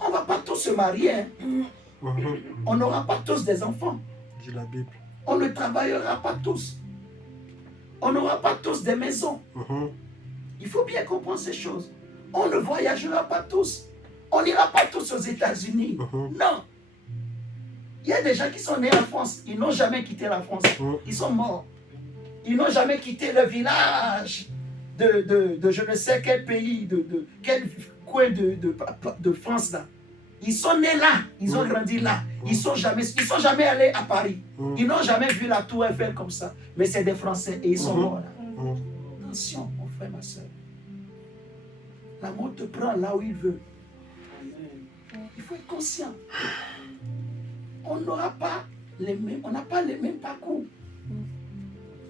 On ne va pas tous se marier. Hein. On n'aura pas tous des enfants. Dit la Bible. On ne travaillera pas tous. On n'aura pas tous des maisons. Il faut bien comprendre ces choses. On ne voyagera pas tous. On n'ira pas tous aux États-Unis. Non. Il y a des gens qui sont nés en France. Ils n'ont jamais quitté la France. Ils sont morts. Ils n'ont jamais quitté le village de je ne sais quel pays, de quel coin de France là. Ils sont nés là, ils ont grandi là. Ils sont jamais allés à Paris. Ils n'ont jamais vu la tour Eiffel comme ça. Mais c'est des Français et ils sont morts là. Attention, mon frère, ma soeur. La mort te prend là où il veut. Il faut être conscient. On n'aura pas les mêmes, on n'a pas les mêmes parcours.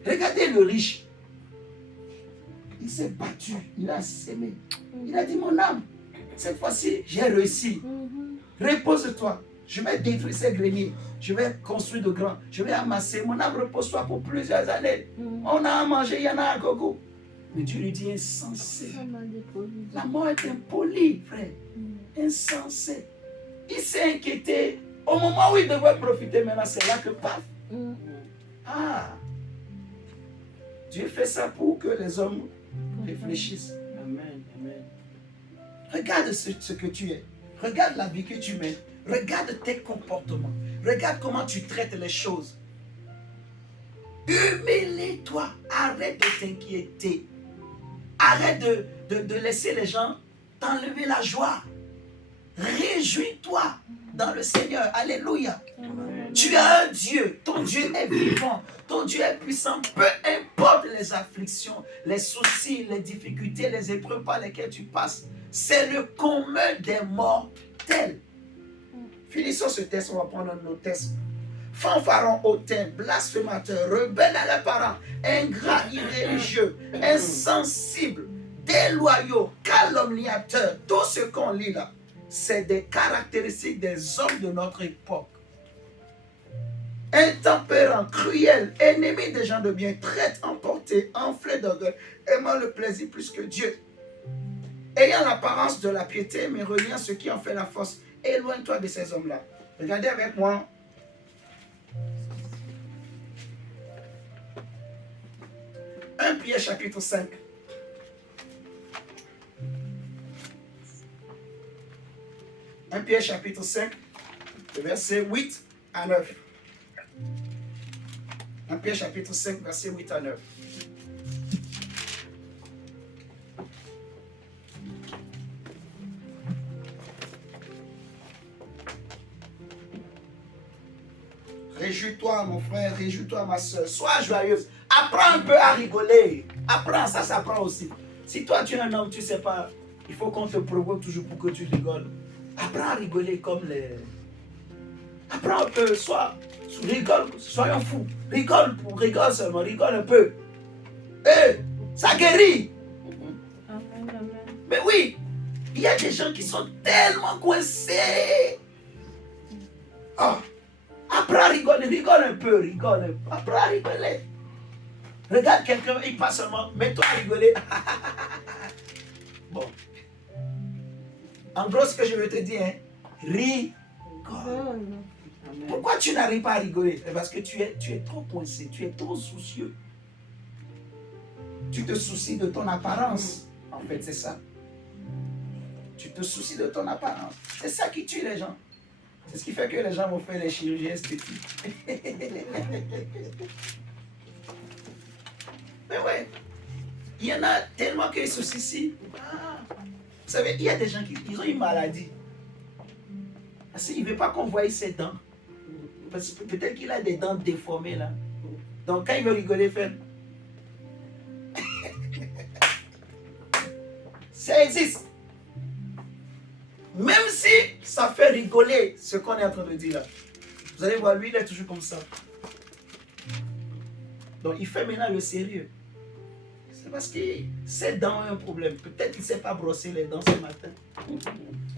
Regardez le riche. Il s'est battu, il a sémé. Il a dit, mon âme, cette fois-ci, j'ai réussi. Repose-toi. Je vais détruire ces greniers. Je vais construire de grands. Je vais amasser. Mon âme, repose-toi pour plusieurs années. On a à manger, il y en a à gogo. Mais Dieu lui dit, insensé. La mort est impolie, frère. Insensé. Il s'est inquiété. Au moment où il devait profiter, maintenant, c'est là que paf. Ah. Dieu fait ça pour que les hommes réfléchissent. Amen. Amen. Regarde ce que tu es. Regarde la vie que tu mènes. Regarde tes comportements. Regarde comment tu traites les choses. Humilie-toi. Arrête de t'inquiéter. Arrête de laisser les gens t'enlever la joie. Réjouis-toi dans le Seigneur. Alléluia. Amen. Tu as un Dieu. Ton Dieu est vivant. Ton Dieu est puissant. Peu importe les afflictions, les soucis, les difficultés, les épreuves par lesquelles tu passes. C'est le commun des mortels. Finissons ce texte, on va prendre nos textes. Fanfaron, hautain, blasphémateur, rebelle à leurs parents, ingrat, irréligieux, insensible, déloyaux, calomniateurs. Tout ce qu'on lit là, c'est des caractéristiques des hommes de notre époque. Intempérants, cruels, ennemis des gens de bien, traite, emportés, enflés d'orgueil, aimant le plaisir plus que Dieu. Ayant l'apparence de la piété, mais reniant ce qui en fait la force. Éloigne-toi de ces hommes-là. Regardez avec moi. Un Pierre chapitre 5. Un Pierre chapitre 5, verset 8 à 9. Pierre chapitre 5, verset 8 à 9. Réjouis-toi, mon frère, réjouis-toi, ma soeur. Sois joyeuse. Apprends un peu à rigoler. Apprends, ça s'apprend aussi. Si toi, tu es un homme, tu ne sais pas, il faut qu'on te provoque toujours pour que tu rigoles. Apprends à rigoler comme les... Apprends un peu, rigole, soyons fous. Rigole seulement, rigole un peu. Ça guérit. Amen, amen. Mais oui, il y a des gens qui sont tellement coincés. Oh, apprends à rigoler, rigole un peu. Apprends à rigoler. Regarde quelqu'un, il passe seulement, mets-toi à rigoler. Bon. En gros, ce que je veux te dire, hein, rigole. Pourquoi tu n'arrives pas à rigoler? C'est parce que tu es trop coincé, tu es trop soucieux. Tu te soucies de ton apparence. En fait, c'est ça. Tu te soucies de ton apparence. C'est ça qui tue les gens. C'est ce qui fait que les gens vont faire les chirurgies esthétiques. Mais ouais, il y en a tellement qui se soucient. Vous savez, il y a des gens qui ont une maladie. Parce qu'il ne veut pas qu'on voie ses dents. Parce que peut-être qu'il a des dents déformées là. Donc quand il veut rigoler, il fait... Ça existe. Même si ça fait rigoler ce qu'on est en train de dire là. Vous allez voir, lui, il est toujours comme ça. Donc il fait maintenant le sérieux. C'est parce que ses dents ont un problème. Peut-être qu'il ne sait pas brosser les dents ce matin.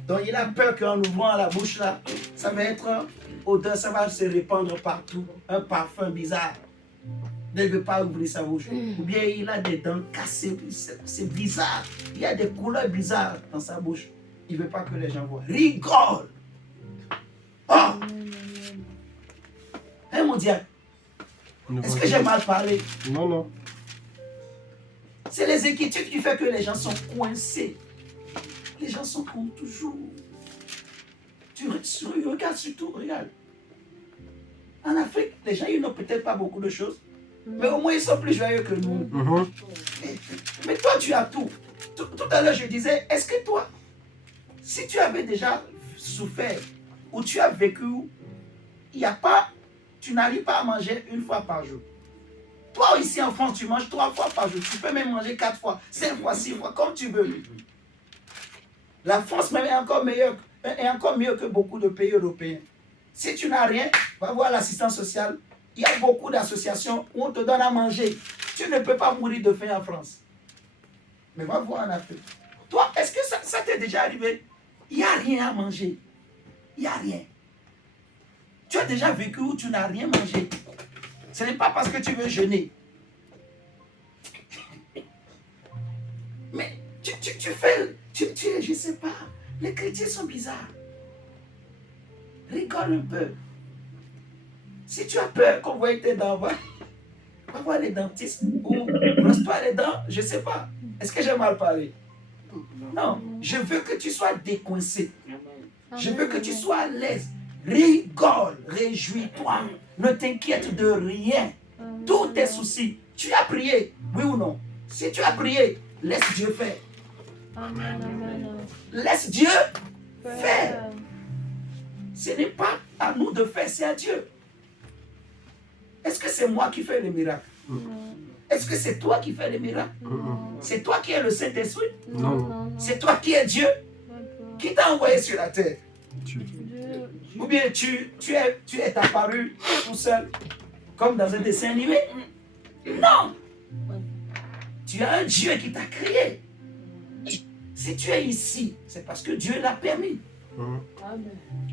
Donc il a peur qu'en ouvrant la bouche là, ça va être odeur, ça va se répandre partout. Un parfum bizarre. Il ne veut pas ouvrir sa bouche. Ou bien il a des dents cassées. C'est bizarre. Il y a des couleurs bizarres dans sa bouche. Il ne veut pas que les gens voient. Rigole. Oh! Hein, mon diable? Est-ce que j'ai mal parlé? Non, non. C'est les inquiétudes qui font que les gens sont coincés. Les gens sont comme toujours. Tu regardes surtout, regarde. En Afrique, les gens, ils n'ont peut-être pas beaucoup de choses. Mais au moins, ils sont plus joyeux que nous. Mais toi, tu as tout. Tout à l'heure, je disais, est-ce que toi, si tu avais déjà souffert ou tu as vécu, tu n'arrives pas à manger une fois par jour. Toi, ici en France, tu manges 3 fois par jour. Tu peux même manger 4 fois, 5 fois, 6 fois, comme tu veux. La France même est encore meilleure, est encore mieux que beaucoup de pays européens. Si tu n'as rien, va voir l'assistance sociale. Il y a beaucoup d'associations où on te donne à manger. Tu ne peux pas mourir de faim en France. Mais va voir en Afrique. Toi, est-ce que ça t'est déjà arrivé? Il n'y a rien à manger. Il n'y a rien. Tu as déjà vécu où tu n'as rien mangé. Ce n'est pas parce que tu veux jeûner. Mais tu fais... je ne sais pas. Les chrétiens sont bizarres. Rigole un peu. Si tu as peur qu'on voie tes dents, va voir les dentistes ou brosse-toi les dents, je ne sais pas. Est-ce que j'ai mal parlé? Non, je veux que tu sois décoincé. Je veux que tu sois à l'aise. Rigole, réjouis-toi. Ne t'inquiète de rien. Tous tes soucis. Tu as prié, oui ou non? Si tu as prié, laisse Dieu faire. Laisse Dieu faire. Ce n'est pas à nous de faire, c'est à Dieu. Est-ce que c'est moi qui fais les miracles? Est-ce que c'est toi qui fais les miracles? C'est toi qui es le Saint-Esprit? Non. C'est toi qui es Dieu? Qui t'a envoyé sur la terre? Dieu. Ou bien tu es apparu tout seul, comme dans un dessin animé? Non! Tu as un Dieu qui t'a créé. Si tu es ici, c'est parce que Dieu l'a permis.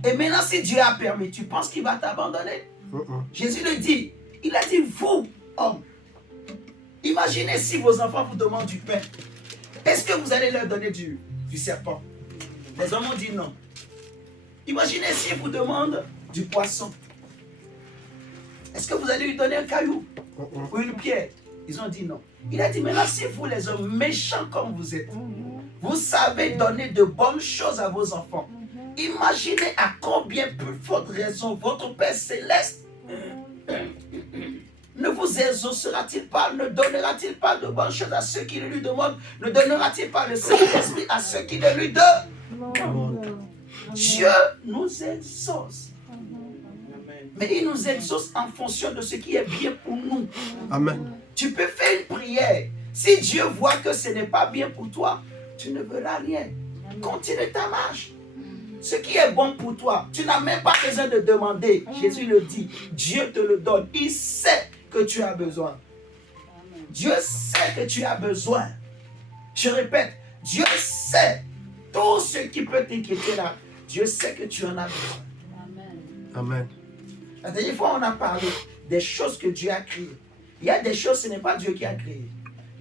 Et maintenant, si Dieu a permis, tu penses qu'il va t'abandonner? Jésus le dit. Il a dit, vous, hommes, imaginez si vos enfants vous demandent du pain. Est-ce que vous allez leur donner du serpent? Les hommes ont dit non. Imaginez s'ils vous demandent du poisson. Est-ce que vous allez lui donner un caillou ou une pierre? Ils ont dit non. Il a dit maintenant, si vous les hommes méchants comme vous êtes, vous savez donner de bonnes choses à vos enfants, imaginez à combien plus forte raison votre Père Céleste ne vous exaucera-t-il pas, ne donnera-t-il pas de bonnes choses à ceux qui le lui demandent, ne donnera-t-il pas le Saint-Esprit à ceux qui le lui demandent? Dieu nous exauce. Mais il nous exauce en fonction de ce qui est bien pour nous. Amen. Tu peux faire une prière. Si Dieu voit que ce n'est pas bien pour toi, tu ne verras rien. Continue ta marche. Ce qui est bon pour toi, tu n'as même pas besoin de demander. Jésus le dit. Dieu te le donne. Il sait que tu as besoin. Dieu sait que tu as besoin. Je répète, Dieu sait tout ce qui peut t'inquiéter là. Dieu sait que tu en as besoin. Amen. La dernière fois, on a parlé des choses que Dieu a créées. Il y a des choses, ce n'est pas Dieu qui a créé.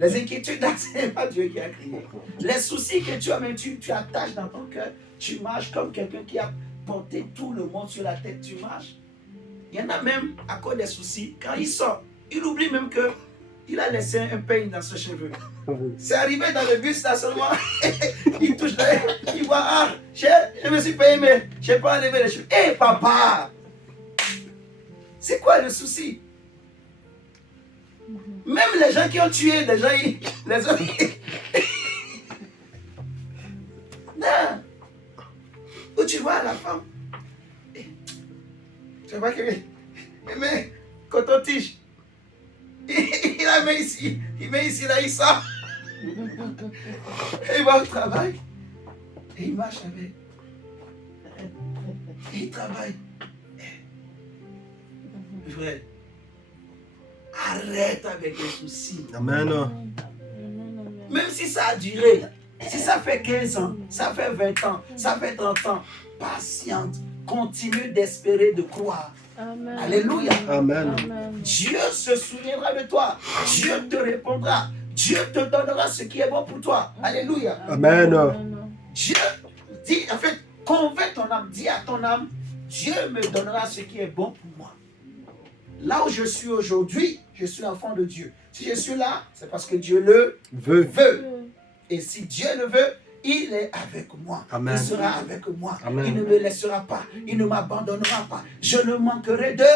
Les inquiétudes, ce n'est pas Dieu qui a créé. Les soucis que tu as, même tu attaches dans ton cœur, tu marches comme quelqu'un qui a porté tout le monde sur la tête, tu marches. Il y en a même, à cause des soucis, quand il sort, il oublie même qu'il a laissé un peigne dans ses cheveux. C'est arrivé dans le bus, là seulement, il touche là, il voit, ah, je me suis payé, mais je n'ai pas enlevé les cheveux. Hé, papa! C'est quoi le souci? Même les gens qui ont tué des gens, les autres. Non. Où tu vois la femme? Tu vois que. Mais, coton-tige. Il la met ici. Il met ici, là, il sort. Et il va au travail. Et il marche avec. Et il travaille. Frère, arrête avec les soucis. Amen. Même si ça a duré, si ça fait 15 ans, ça fait 20 ans, ça fait 30 ans, patiente, continue d'espérer, de croire. Amen. Alléluia. Amen. Dieu se souviendra de toi. Dieu te répondra. Dieu te donnera ce qui est bon pour toi. Alléluia. Amen. Dieu dit, en fait, convainc ton âme, dis à ton âme, Dieu me donnera ce qui est bon pour moi. Là où je suis aujourd'hui, je suis enfant de Dieu. Si je suis là, c'est parce que Dieu le veut. Et si Dieu le veut, il est avec moi. Amen. Il sera avec moi. Amen. Il ne me laissera pas. Il ne m'abandonnera pas. Je ne manquerai de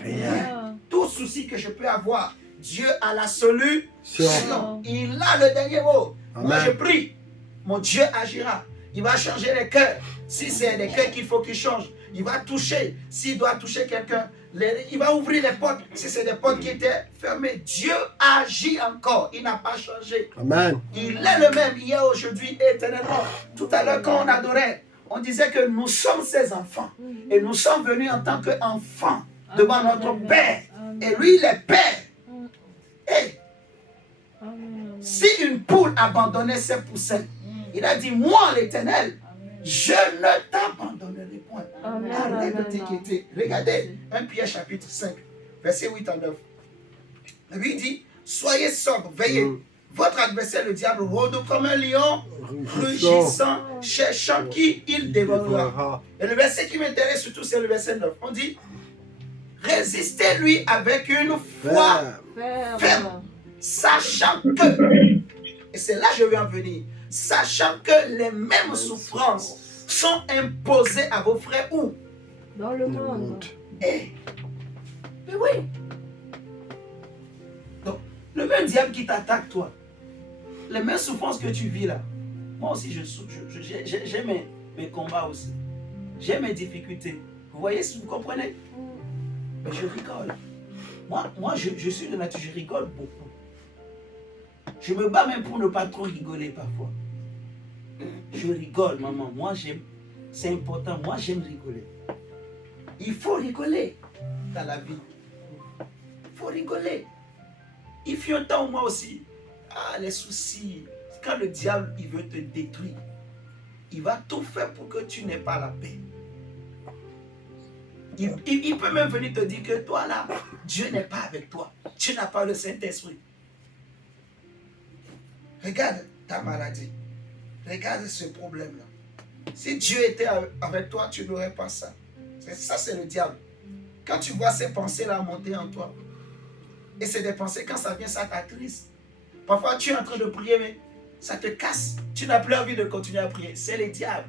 rien. Tout souci que je peux avoir, Dieu a la solution. Il a le dernier mot. Amen. Moi, je prie. Mon Dieu agira. Il va changer les cœurs. Si c'est les cœurs qu'il faut qu'il change, il va toucher. S'il doit toucher quelqu'un, il va ouvrir les portes. Si c'est des portes qui étaient fermées, Dieu agit encore. Il n'a pas changé. Amen. Il est le même hier, aujourd'hui et éternellement. Tout à l'heure, quand on adorait, on disait que nous sommes ses enfants. Et nous sommes venus en tant qu'enfants devant notre Père. Et lui, il est Père. Et si une poule abandonnait ses poussins, il a dit, moi, l'Éternel, je ne t'abandonnerai point. Arrête de t'inquiéter. Regardez 1 Pierre chapitre 5, verset 8 à 9. La Bible dit, soyez sobres, veillez. Votre adversaire, le diable, rôde comme un lion, rugissant, cherchant qui il dévorera. Et le verset qui m'intéresse surtout, c'est le verset 9. On dit, résistez-lui avec une foi ferme, sachant que, et c'est là que je vais en venir, sachant que les mêmes souffrances sont imposées à vos frères où? Dans le monde. Eh, mais oui. Donc, le même diable qui t'attaque, toi, les mêmes souffrances que tu vis là, moi aussi, j'ai mes combats aussi. J'ai mes difficultés. Vous voyez, si vous comprenez? Mais je rigole. Moi je suis de nature, je rigole beaucoup. Je me bats même pour ne pas trop rigoler parfois. Je rigole, maman. Moi, j'aime. C'est important. Moi, j'aime rigoler. Il faut rigoler dans la vie. Il faut rigoler. Il fut un temps où moi aussi, les soucis, quand le diable, il veut te détruire, il va tout faire pour que tu n'aies pas la paix. Il peut même venir te dire que toi là, Dieu n'est pas avec toi. Tu n'as pas le Saint-Esprit. Regarde ta maladie. Regarde ce problème-là. Si Dieu était avec toi, tu n'aurais pas ça. Ça, c'est le diable. Quand tu vois ces pensées-là monter en toi, et c'est des pensées, quand ça vient, ça t'attriste. Parfois, tu es en train de prier, mais ça te casse. Tu n'as plus envie de continuer à prier. C'est le diable.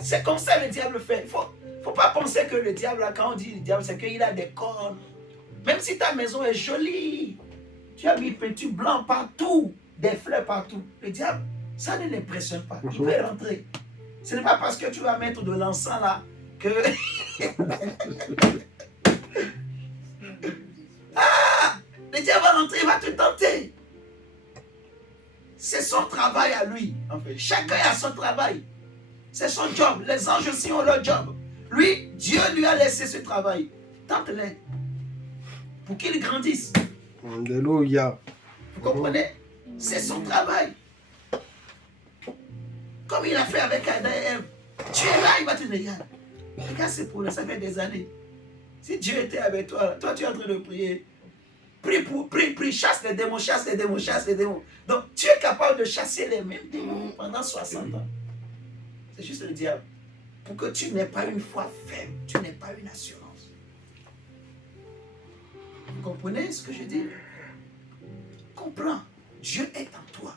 C'est comme ça que le diable fait. Il ne faut pas penser que le diable, là, quand on dit le diable, c'est qu'il a des cornes. Même si ta maison est jolie, tu as mis peinture blanc partout, des fleurs partout. Le diable, ça ne l'impressionne pas. Il peut rentrer. Ce n'est pas parce que tu vas mettre de l'encens là que... Le diable va rentrer, il va te tenter. C'est son travail à lui. En fait, chacun a son travail. C'est son job. Les anges aussi ont leur job. Lui, Dieu lui a laissé ce travail. Tente-les. Pour qu'il grandisse. Alléluia. Vous comprenez? C'est son travail. Comme il a fait avec Adam et Ève. Tu es là, il va te dire, regarde ces problèmes, ça fait des années. Si Dieu était avec toi, toi tu es en train de prier. Prie, chasse les démons, chasse les démons, chasse les démons. Donc tu es capable de chasser les mêmes démons pendant 60 ans. C'est juste le diable. Pour que tu n'aies pas une foi ferme, tu n'aies pas une assurance. Vous comprenez ce que je dis? Comprends, Dieu est en toi.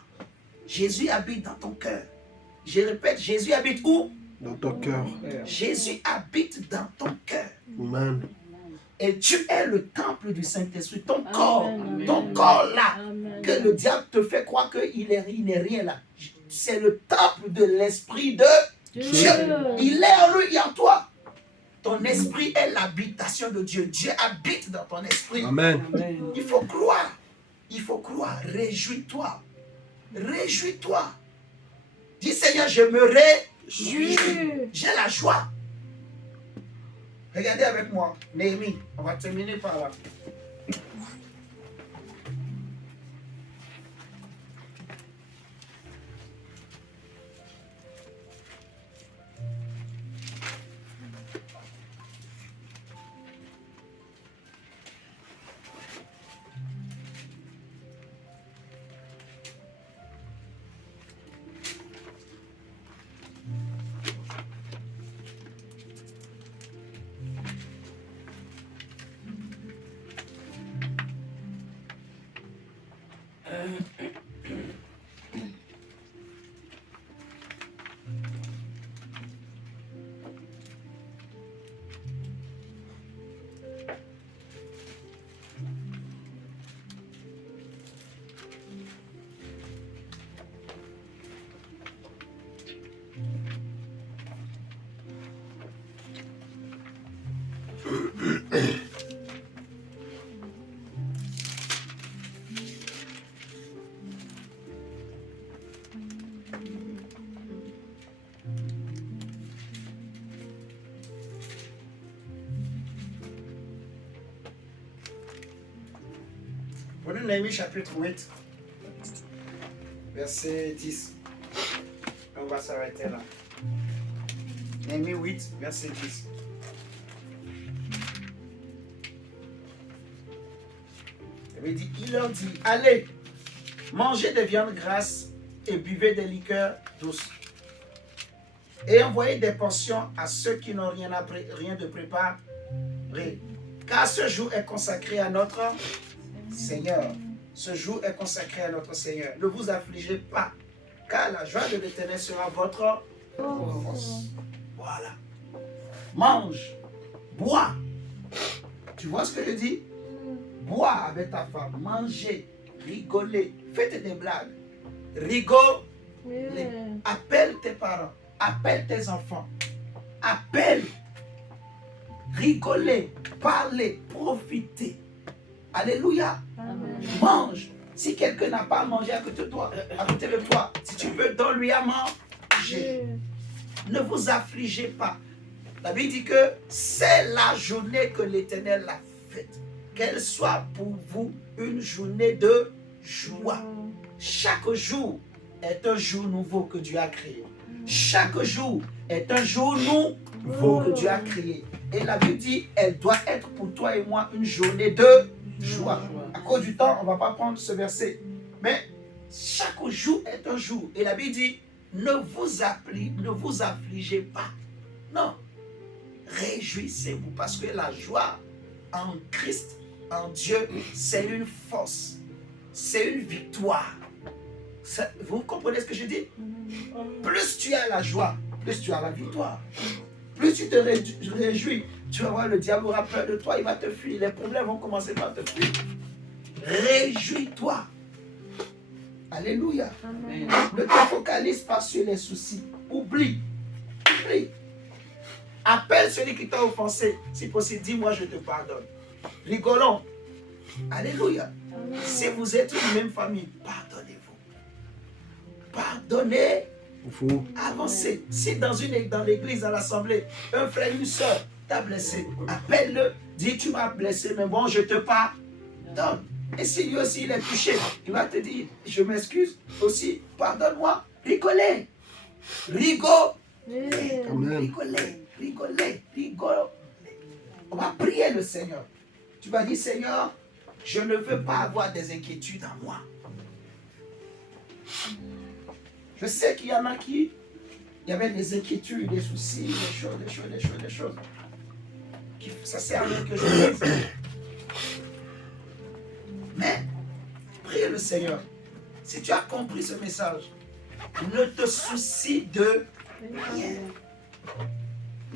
Jésus habite dans ton cœur. Je répète, Jésus habite où? Dans ton cœur. Jésus habite dans ton cœur. Amen. Et tu es le temple du Saint-Esprit. Ton corps, Amen. ton corps là, Amen. que le diable te fait croire qu'il n'est rien là. C'est le temple de l'Esprit de Dieu. Il est en lui et en toi. Ton esprit est l'habitation de Dieu. Dieu habite dans ton esprit. Amen. Il faut croire. Il faut croire. Réjouis-toi. Réjouis-toi. Dis Seigneur, je me réjouis. J'ai la joie. Regardez avec moi. Néhémie. On va terminer par là. Prenez Néhémie chapitre 8, verset 10. On va s'arrêter là. Néhémie 8, verset 10. Il leur dit, allez, mangez des viandes grasses et buvez des liqueurs douces. Et envoyez des portions à ceux qui n'ont rien de préparé. Car ce jour est consacré à notre Seigneur. Ce jour est consacré à notre Seigneur. Ne vous affligez pas, car la joie de l'Éternel sera votre force. Voilà. Mange, bois. Tu vois ce que je dis? Bois avec ta femme, mangez, rigolez, faites des blagues. Rigolez. Appelle tes parents, appelle tes enfants. Appelle. Rigolez, parlez, profitez. Alléluia. Amen. Mange. Si quelqu'un n'a pas mangé à côté de toi, si tu veux, donne-lui à manger. Ne vous affligez pas. La Bible dit que c'est la journée que l'Éternel a faite. Qu'elle soit pour vous une journée de joie. Chaque jour est un jour nouveau que Dieu a créé. Chaque jour est un jour nouveau que Dieu a créé. Et la Bible dit, elle doit être pour toi et moi une journée de joie. À cause du temps, on ne va pas prendre ce verset. Mais chaque jour est un jour. Et la Bible dit, ne vous affligez pas. Non. Réjouissez-vous parce que la joie en Christ, en Dieu, c'est une force. C'est une victoire. Vous comprenez ce que je dis? Plus tu as la joie, plus tu as la victoire. Plus tu te réjouis, tu vas voir, le diable aura peur de toi, il va te fuir. Les problèmes vont commencer par te fuir. Réjouis-toi. Alléluia. Amen. Ne te focalise pas sur les soucis. Oublie. Oublie. Appelle celui qui t'a offensé. Si possible, dis-moi, je te pardonne. Rigolons. Alléluia. Amen. Si vous êtes une même famille, pardonnez-vous. Pardonnez. Vous. Avancez. Si dans l'église, dans l'assemblée, un frère, une soeur t'a blessé, appelle-le. Dis, tu m'as blessé, mais bon, je te pardonne. Et si lui aussi il est touché, il va te dire, je m'excuse aussi, pardonne-moi. Rigolez. Rigolez. Amen. Rigolez. Rigolez. Rigolez. On va prier le Seigneur. Tu vas dire, Seigneur, je ne veux pas avoir des inquiétudes en moi. Je sais qu'il y en a qui, il y avait des inquiétudes, des soucis, des choses. Ça sert à rien que je dise. Mais, prie le Seigneur. Si tu as compris ce message, ne te soucie de rien.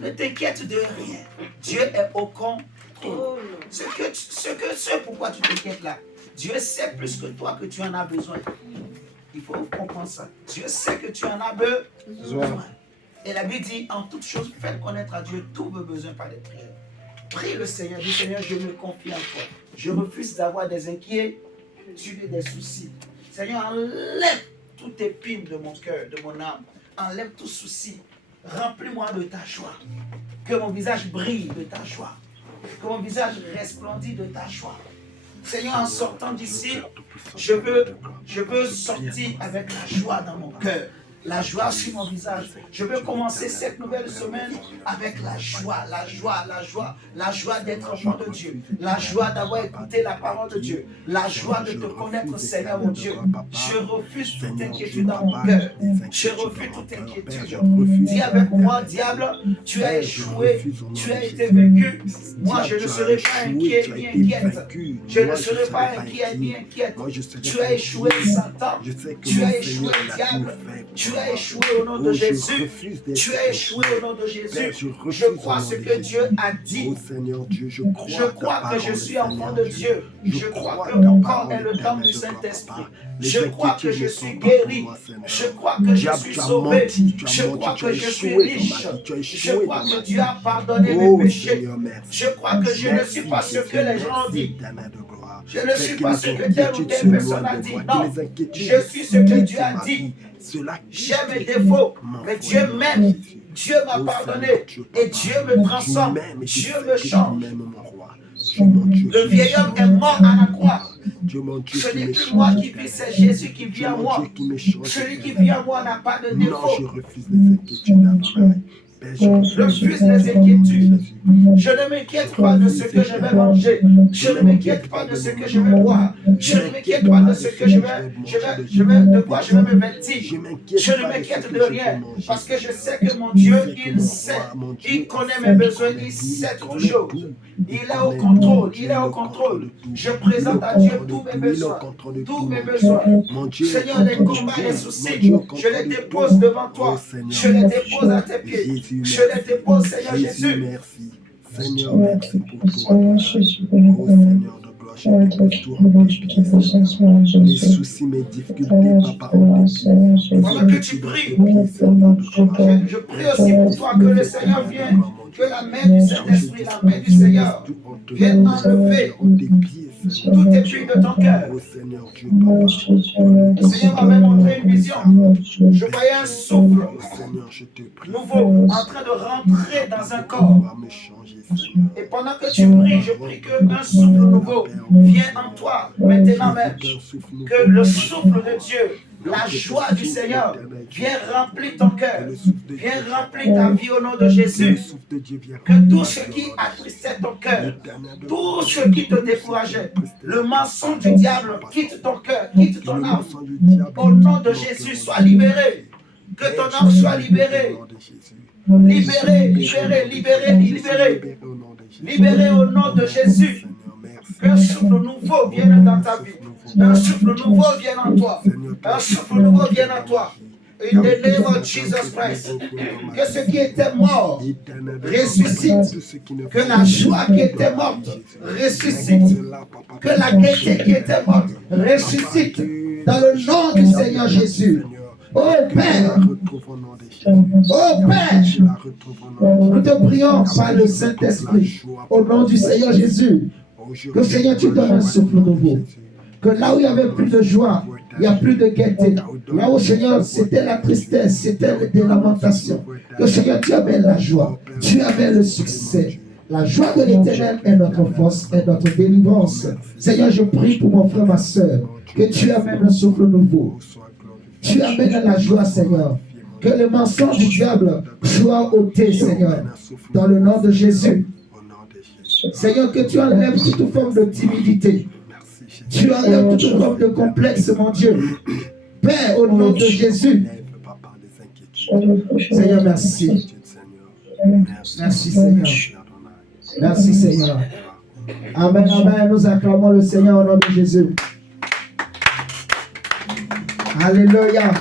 Ne t'inquiète de rien. Dieu est au contrôle. Ce pourquoi tu t'inquiètes là, Dieu sait plus que toi que tu en as besoin. Il faut comprendre ça. Dieu sait que tu en as besoin. Et la Bible dit, en toute chose, faites connaître à Dieu tous vos besoins par les prières. Prie le Seigneur, dis Seigneur, je me confie en toi. Je refuse d'avoir des inquiétudes et des soucis. Seigneur, enlève toute épine de mon cœur, de mon âme. Enlève tout souci. Remplis-moi de ta joie. Que mon visage brille de ta joie. Que mon visage resplendisse de ta joie. Seigneur, en sortant d'ici, je veux sortir avec la joie dans mon cœur. La joie sur mon visage. Je veux commencer cette nouvelle semaine avec la joie d'être enfant de Dieu. La joie d'avoir écouté la parole de Dieu. La joie de te connaître, Seigneur mon Dieu. Je refuse toute inquiétude dans mon cœur. Je refuse toute inquiétude. Dis avec moi, diable, tu as échoué, tu as été vaincu. Moi, je ne serai pas inquiet ni inquiète. Je ne serai pas inquiet ni inquiète. Tu as échoué, Satan. Tu as échoué, diable. Tu as échoué au nom de Jésus. Tu as échoué au nom de Jésus. Je crois ce que Dieu a dit. Je crois que je suis enfant de Dieu. Je crois que mon corps est le temple du Saint-Esprit. Je crois que je suis guéri. Je crois que je suis sauvé. Je crois que je suis riche. Je crois que Dieu a pardonné mes péchés. Je crois que je ne suis pas ce que les gens ont dit. Je ne suis pas ce que telle ou telle personne a dit. Non, je suis ce que Dieu a dit. J'ai mes défauts, mais Dieu m'aime. Dieu m'a pardonné et Dieu me transforme. Dieu me change. Le vieil homme est mort à la croix. Ce n'est plus moi qui vis, c'est Jésus qui vit en moi. Celui qui vit en moi n'a pas de défaut. Je refuse les inquiétudes. Je ne m'inquiète pas de ce que je vais manger. Je ne m'inquiète pas de ce que je vais boire. Je ne m'inquiète pas de ce que de quoi je vais me vêtir. Je ne m'inquiète de rien parce que je sais que mon Dieu, il sait. Il connaît mes besoins, il sait toutes choses. Il est au contrôle, il est au contrôle. Je présente à Dieu tous mes besoins. Tous mes besoins. Seigneur, les combats, les soucis, je les dépose devant toi. Je les dépose à tes pieds. Je les dépose, Seigneur Jésus. Merci. Seigneur, merci pour toi. Oh Seigneur de gloire, je te prie tout. Mes soucis, mes difficultés, papa, on pendant que tu pries, je prie aussi pour toi que le Seigneur vienne. Que la main du Saint-Esprit, la main du Seigneur vienne enlever tout épine de ton cœur. Le Seigneur m'avait montré une vision. Je voyais un souffle nouveau en train de rentrer dans un corps. Et pendant que tu pries, je prie qu'un souffle nouveau vienne en toi, maintenant même. Que le souffle de Dieu, la joie du Seigneur, vienne remplir ton cœur, vienne remplir ta vie au nom de Jésus. Que tout ce qui attristait ton cœur, tout ce qui te décourageait, le mensonge du diable quitte ton cœur, quitte ton âme. Au nom de Jésus, sois libéré. Que ton âme soit libérée. Libéré, libéré, libéré, libéré. Libéré au nom de Jésus. Qu'un souffle nouveau vienne dans ta vie. Un souffle nouveau vienne en toi. Un souffle nouveau vienne en toi. In the name of Jesus Christ. Que ce qui était mort ressuscite. Que la joie qui était morte ressuscite. Que la gaieté qui était morte ressuscite. Dans le nom du Seigneur Jésus. Oh Père, oh Père, nous te prions par le Saint-Esprit, au nom du Seigneur Jésus, que Seigneur tu donnes un souffle nouveau, que là où il n'y avait plus de joie, il n'y a plus de gaieté, là où Seigneur c'était la tristesse, c'était des lamentations, que Seigneur tu amènes la joie, tu amènes le succès. La joie de l'Éternel est notre force, est notre délivrance. Seigneur, je prie pour mon frère, ma soeur, que tu amènes un souffle nouveau. Tu amènes la joie, Seigneur. Que le mensonge du diable soit ôté, Seigneur. Dans le nom de Jésus. Seigneur, que tu enlèves toute forme de timidité. Tu enlèves toute forme de complexe, mon Dieu. Père, au nom de Jésus. Seigneur, merci. Merci, Seigneur. Merci, Seigneur. Amen, amen. Nous acclamons le Seigneur au nom de Jésus. Alléluia.